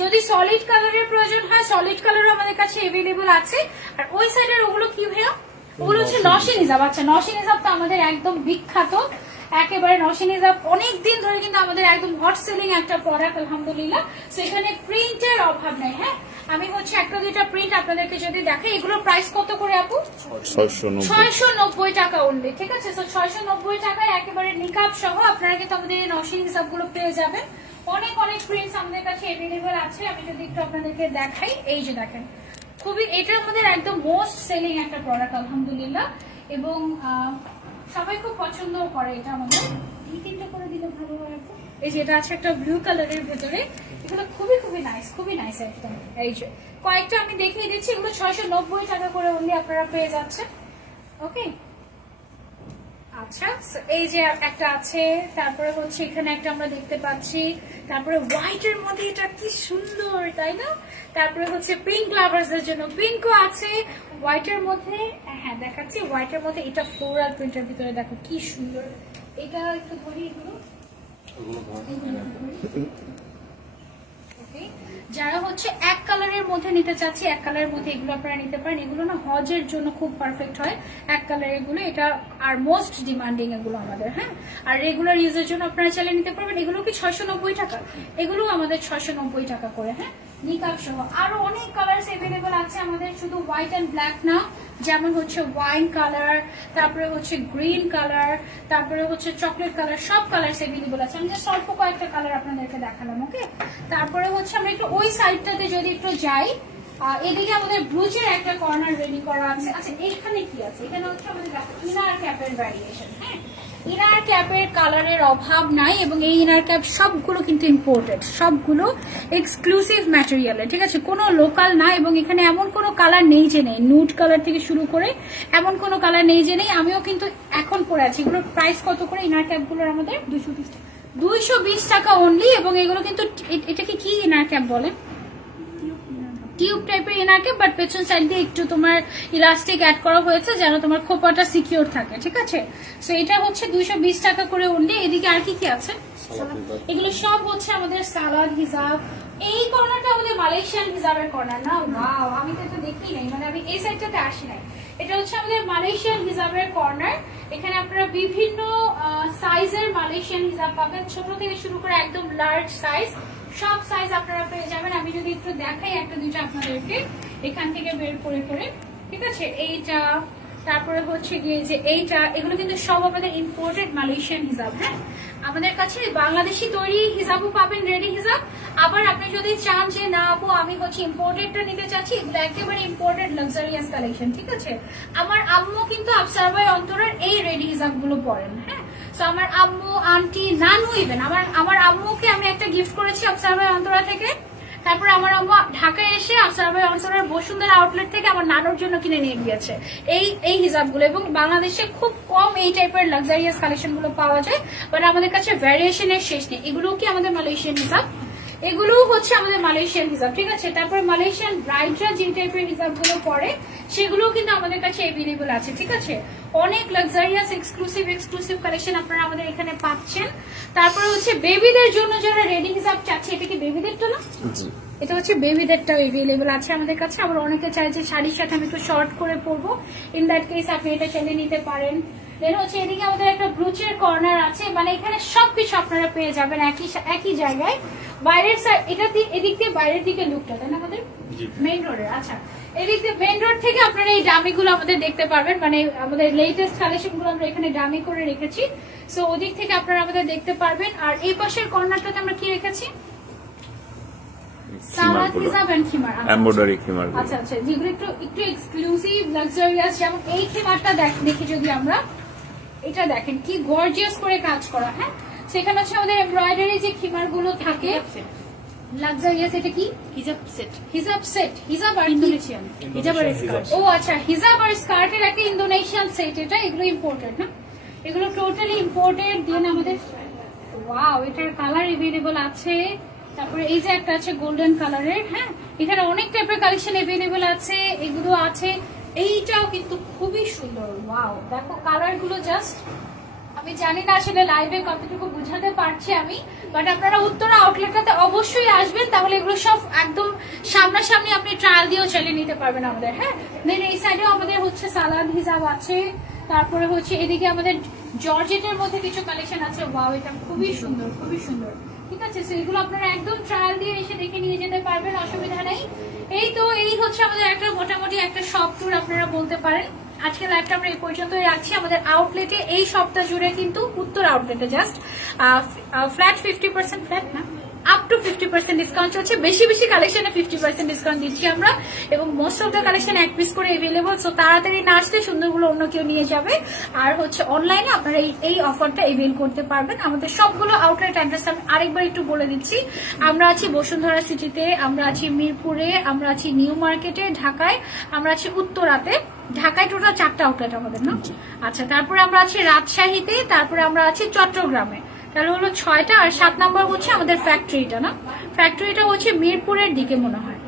যদি সলিড কালারের প্রয়োজন হয় সলিড কালারও আমাদের কাছে অ্যাভেলেবল আছে। আর ওই সাইডের ওগুলো কি ভাইয়া? ওগুলো হচ্ছে নশিন হিজাব। আচ্ছা, নশিন হিজাব তো আমাদের একদম বিখ্যাত, একেবারে নশিন হিজাব অনেকদিন ধরে কিন্তু আমাদের একদম হট সেলিং একটা প্রোডাক্ট আলহামদুলিল্লাহ। সেখানে প্রিন্টের অভাব নাই। হ্যাঁ, আমি হচ্ছে একটা দুইটা প্রিন্ট আপনাদেরকে যদি দেখাই, এগুলোর প্রাইস কত করে আপু? 690 টাকা অনলি, ঠিক আছে। 690 টাকায় একেবারে নিকাব সহ আপনারা কিন্তু আমাদের এই নশিন হিসাব গুলো পেয়ে যাবেন। অনেক অনেক প্রিন্টস আমাদের কাছে অ্যাভেলেবল আছে। আমি যদি একটু আপনাদেরকে দেখাই, এই যে দেখেন খুবই এটা আমাদের একদম মোস্ট সেলিং একটা প্রোডাক্ট আলহামদুলিল্লাহ, এবং সবাই খুব পছন্দও করে এটা। আমাদের এই তিনটা করে দিলে ভালো হয়। এই যে এটা আছে একটা ব্লু কালারের ভেতরে, এগুলো খুবই খুবই নাইস, খুবই নাইস একদম। এই যে কয়েকটা আমি দেখিয়ে দিচ্ছি, এগুলো 690 টাকা করে অনলি আপনারা পেয়ে যাচ্ছেন। ওকে, আচ্ছা, এই যে একটা আছে, তারপরে হচ্ছে এখানে একটা আমরা দেখতে পাচ্ছি, তারপরে হোয়াইটের মধ্যে এটা কি সুন্দর তাই না? তারপরে হচ্ছে পিঙ্ক লাভার্সদের জন্য পিঙ্কও আছে হোয়াইটের মধ্যে। হ্যাঁ, দেখাচ্ছি হোয়াইটের মধ্যে, এটা ফ্লোরাল প্রিন্টের ভিতরে দেখো কি সুন্দর। এটা একটু ধরি, এগুলো যারা হচ্ছে এক কালারের মধ্যে নিতে চাচ্ছি, এক কালারের মধ্যে এগুলো আপনারা নিতে পারেন। এগুলো না হজের জন্য খুব পারফেক্ট হয় এক কালার এগুলো, এটা আর মোস্ট ডিমান্ডিং এগুলো আমাদের। হ্যাঁ, আর রেগুলার ইউজের জন্য আপনারা চালিয়ে নিতে পারবেন। এগুলো কি 690 টাকা? এগুলো আমাদের 690 টাকা করে। হ্যাঁ, নিকাব সহ আরো অনেক কালার অ্যাভেলেবল আছে আমাদের, শুধু হোয়াইট এন্ড ব্ল্যাক না, যেমন হচ্ছে ওয়াইন কালার, তারপরে হচ্ছে গ্রিন কালার, তারপরে হচ্ছে চকলেট কালার, সব কালার অ্যাভেলেবল আছে। আমি জাস্ট অল্প কয়েকটা কালার আপনাদেরকে দেখালাম। ওকে, তারপরে হচ্ছে আমরা একটু ওই সাইডটাতে যদি একটু যাই, এদিকে আমাদের ব্লুজের একটা কর্নার রেডি করা আছে। আচ্ছা, এইখানে কি আছে? এখানে হচ্ছে আমাদের ইনার ক্যাপের ভ্যারিয়েশন। হ্যাঁ, ইনার ক্যাপের কালারের অভাব নাই, এবং এই ইনার ক্যাপ সবগুলো কিন্তু ইম্পোর্টেড, সবগুলো এক্সক্লুসিভ ম্যাটেরিয়ালের, ঠিক আছে, কোনো লোকাল না। এবং এখানে এমন কোনো কালার নেই যে নেই, নুড কালার থেকে শুরু করে এমন কোনো কালার নেই যে নেই। আমিও কিন্তু এখন পরে আছি। এগুলোর প্রাইস কত করে ইনার ক্যাপগুলোর? আমাদের 220 টাকা অনলি। এবং এগুলো কিন্তু এটাকে কি ইনার ক্যাপ বলে? টিউব টাইপের ইনার ক্যাপ, বাট পেছন সাইড দিয়ে একটু তোমার ইলাস্টিক অ্যাড করা হয়েছে যেন তোমার খোপাটা সিকিউর থাকে, ঠিক আছে। সো এটা হচ্ছে 220 টাকা করে অনলি। এদিকে আর কি কি আছে? এগুলো সব হচ্ছে আমাদের সালাদ হিজাব। এই কর্নারটা আমাদের মালয়েশিয়ান হিজাবের কর্নার না? ওয়াও, আমি তো এটা দেখি নাই, মানে আমি এই সাইডটাতে আসি নাই। এটা হচ্ছে আমাদের মালয়েশিয়ান হিজাবের কর্নার। এখানে আপনারা বিভিন্ন সাইজের মালয়েশিয়ান হিজাব পাবেন, ছোট থেকে শুরু করে একদম লার্জ সাইজ, সব সাইজ আপনারা পেয়ে যাবেন। আমি যদি একটু দেখাই একটা দুইটা আপনাদেরকে এখান থেকে বের করে করে, ঠিক আছে। এইটা, তারপরে হচ্ছে গিয়ে যে এইটা, এগুলো কিন্তু সব আমাদের ইম্পোর্টেড মালয়েশিয়ান হিজাব। হ্যাঁ, আমাদের কাছে বাংলাদেশি তৈরি হিজাবও পাবেন, রেডি হিজাব। আবার আপনি যদি চান যে না আপু আমি হচ্ছে ইম্পোর্টেডটা নিতে চাচ্ছি, এগুলো একেবারে ইম্পোর্টেড লাক্সারিয়াস কালেকশন, ঠিক আছে। আমার আম্মু কিন্তু আফসার ভাই অন্তরের এই রেডি হিজাব গুলো পরেন। হ্যাঁ, তো আমার আম্মু, আন্টি, নানু, ইভেন আমার আম্মুকে আমি একটা গিফট করেছি আফসার ভাই অন্তরা থেকে। তারপরে আমার আম্মু ঢাকায় এসে আফসার ভাই অন্তরের বসুন্ধরা আউটলেট থেকে আমার নানুর জন্য কিনে নিয়ে গিয়েছে এই হিজাবগুলো। এবং বাংলাদেশে খুব কম এই টাইপের লাক্সারিয়াস কালেকশন গুলো পাওয়া যায়, বাট আমাদের কাছে ভ্যারিয়েশনের শেষ নেই। এগুলো কি আমাদের মালয়েশিয়ান হিজাব? এগুলো হচ্ছে আমাদের মালয়েশিয়ান হিজাব, ঠিক আছে। তারপরে মালয়েশিয়ান ব্রাইডরা যে টাইপের হিজাব গুলো পরে সেগুলো কিন্তু আমাদের কাছে অ্যাভেলেবল আছে, ঠিক আছে। অনেক লাক্সারিয়াস এক্সক্লুসিভ কালেকশন আপনারা আমাদের এখানে পাচ্ছেন। তারপরে হচ্ছে বেবিদের জন্য যারা রেডি হিজাব চাচ্ছে, এটা কি বেবিদেরটা না? এটা হচ্ছে বেবিদেরটাও অ্যাভেলেবল আছে আমাদের কাছে। আবার অনেকে চাই যে শাড়ির সাথে আমি একটু শর্ট করে পরবো, ইন দ্যাট কেস আপনি এটা চাইলে নিতে পারেন। দেন হচ্ছে এদিকে আমাদের একটা ব্রুচের কর্নার আছে, মানে এখানে সবকিছু আপনারা পেয়ে যাবেন একই জায়গায়। বাইরের সাইড এটা এদিক দিয়ে বাইরের দিকে লুকটা, তাই না আমাদের মেইন রোডের। আচ্ছা, এদিক দিয়ে মেইন রোড থেকে আপনারা এই ডামিগুলো আমাদের দেখতে পারবেন, মানে আমাদের লেটেস্ট কালেকশন গুলো আমরা এখানে ডামি করে রেখেছি। সো ওদিক থেকে আপনারা আমাদের দেখতে পারবেন। আর এই পাশের কর্নারটাতে আমরা কি রেখেছি? সালাদ হিজাব এন্ড খিমার, এমব্রয়ডারি খিমার। আচ্ছা আচ্ছা, যেগুলো একটু এক্সক্লুসিভ লাক্সারিয়াস। যেমন এই খিমারটা দেখি যদি আমরা, এটা দেখেন কি গর্জিয়াস করে কাজ করা। হ্যাঁ, সেখানে হচ্ছে আমাদের এমব্রয়ডারি যে খিমার গুলো থাকে লাক্সারিয়াস। এটা কি? হিজাব সেট, হিজাব আর ইন্দোনেশিয়ান হিজাব আর স্কার্ট। ও আচ্ছা, হিজাব আর স্কার্টের একটা ইন্দোনেশিয়ান সেট। এটা এগুলো ইম্পোর্টেড না, এগুলো টোটালি ইম্পোর্টেড। দেন আমাদের ওয়াও, এটার কালার এভেলেবল আছে। তারপরে এই যে একটা আছে গোল্ডেন কালারের। হ্যাঁ, এখানে অনেক টাইপের কালেকশন এভেলেবল আছে, এগুলো আছে। এইটাও কিন্তু খুবই সুন্দর। ওয়াও, দেখো কালার গুলো জাস্ট, আমি জানি না আসলে লাইভে কতটুকু বুঝাতে পারছি আমি, বাট আপনারা উত্তরা আউটলেটটাতে অবশ্যই আসবেন, তাহলে এগুলো সব একদম সামনাসামনি আপনি ট্রায়াল দিয়েও চালিয়ে নিতে পারবেন আমাদের। হ্যাঁ, দেন এই সাইডেও আমাদের হচ্ছে সালাদ হিজাব আছে। তারপরে হচ্ছে এদিকে আমাদের জর্জেটের মধ্যে কিছু কালেকশন আছে। ওয়াও, এটা খুবই সুন্দর, খুবই সুন্দর, ঠিক আছে। এগুলো আপনারা একদম ট্রায়াল দিয়ে এসে দেখে নিয়ে যেতে পারবেন, অসুবিধা নেই। এই হচ্ছে আমাদের একটা মোটামুটি একটা শপ ট্যুর আপনারা বলতে পারেন। আজকে লাইভটা আমরা এই পর্যন্তই রাখছি। আমাদের আউটলেটে এই সপ্তাহ জুড়ে কিন্তু উত্তর আউটলেটে জাস্ট ফ্ল্যাট 50%, ফ্ল্যাট না, আপ টু 50% ডিসকাউন্ট চলছে। বেশি কালেকশনে 50% ডিসকাউন্ট দিচ্ছি আমরা, এবং মোস্ট অফ দ্য কালেকশন এক পিস করে এভেলেবল। সো তাড়াতাড়ি না আসলে সুন্দরগুলো অন্য কেউ নিয়ে যাবে। আর হচ্ছে অনলাইনে আপনারা এই অফারটা এভেল করতে পারবেন। আমাদের সবগুলো আউটলেট অ্যাড্রেস আমি আরেকবার একটু বলে দিচ্ছি। আমরা আছি বসুন্ধরা সিটিতে, আমরা আছি মিরপুরে, আমরা আছি নিউ মার্কেটে ঢাকায়, আমরা আছি উত্তরাতে। ঢাকায় টোটাল 4টা আউটলেট আমাদের না। আচ্ছা, তারপরে আমরা আছি রাজশাহীতে, তারপরে আমরা আছি চট্টগ্রামে, তাহলে হলো 6টা। আর 7 নম্বর হচ্ছে আমাদের ফ্যাক্টরিটা না, ফ্যাক্টরিটা হচ্ছে মিরপুরের দিকে মনে হয়।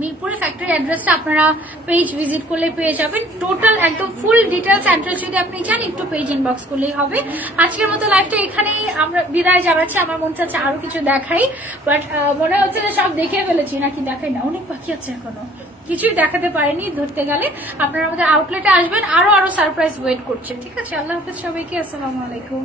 মিরপুরে ফ্যাক্টরি অ্যাড্রেসটা আপনারা পেজ ভিজিট করলে পেয়ে যাবেন। টোটাল একদম ফুল ডিটেলস অ্যাড্রেস যদি আপনি চান একটু পেজ ইনবক্স করলেই হবে। আজকের মতো লাইভটা এখানেই আমরা বিদায় জানাচ্ছি। আমার মনে হচ্ছে আরো কিছু দেখাই, বাট মনে হচ্ছে যে সব দেখে ফেলেছি, নাকি দেখাই না, অনেক বাকি আছে এখনো, কিছুই দেখাতে পারিনি ধরতে গেলে। আপনারা আমাদের আউটলেটে আসবেন, আরো সারপ্রাইজ ওয়েট করছে, ঠিক আছে। আল্লাহ হাফেজ সবাইকে, আসসালামু আলাইকুম।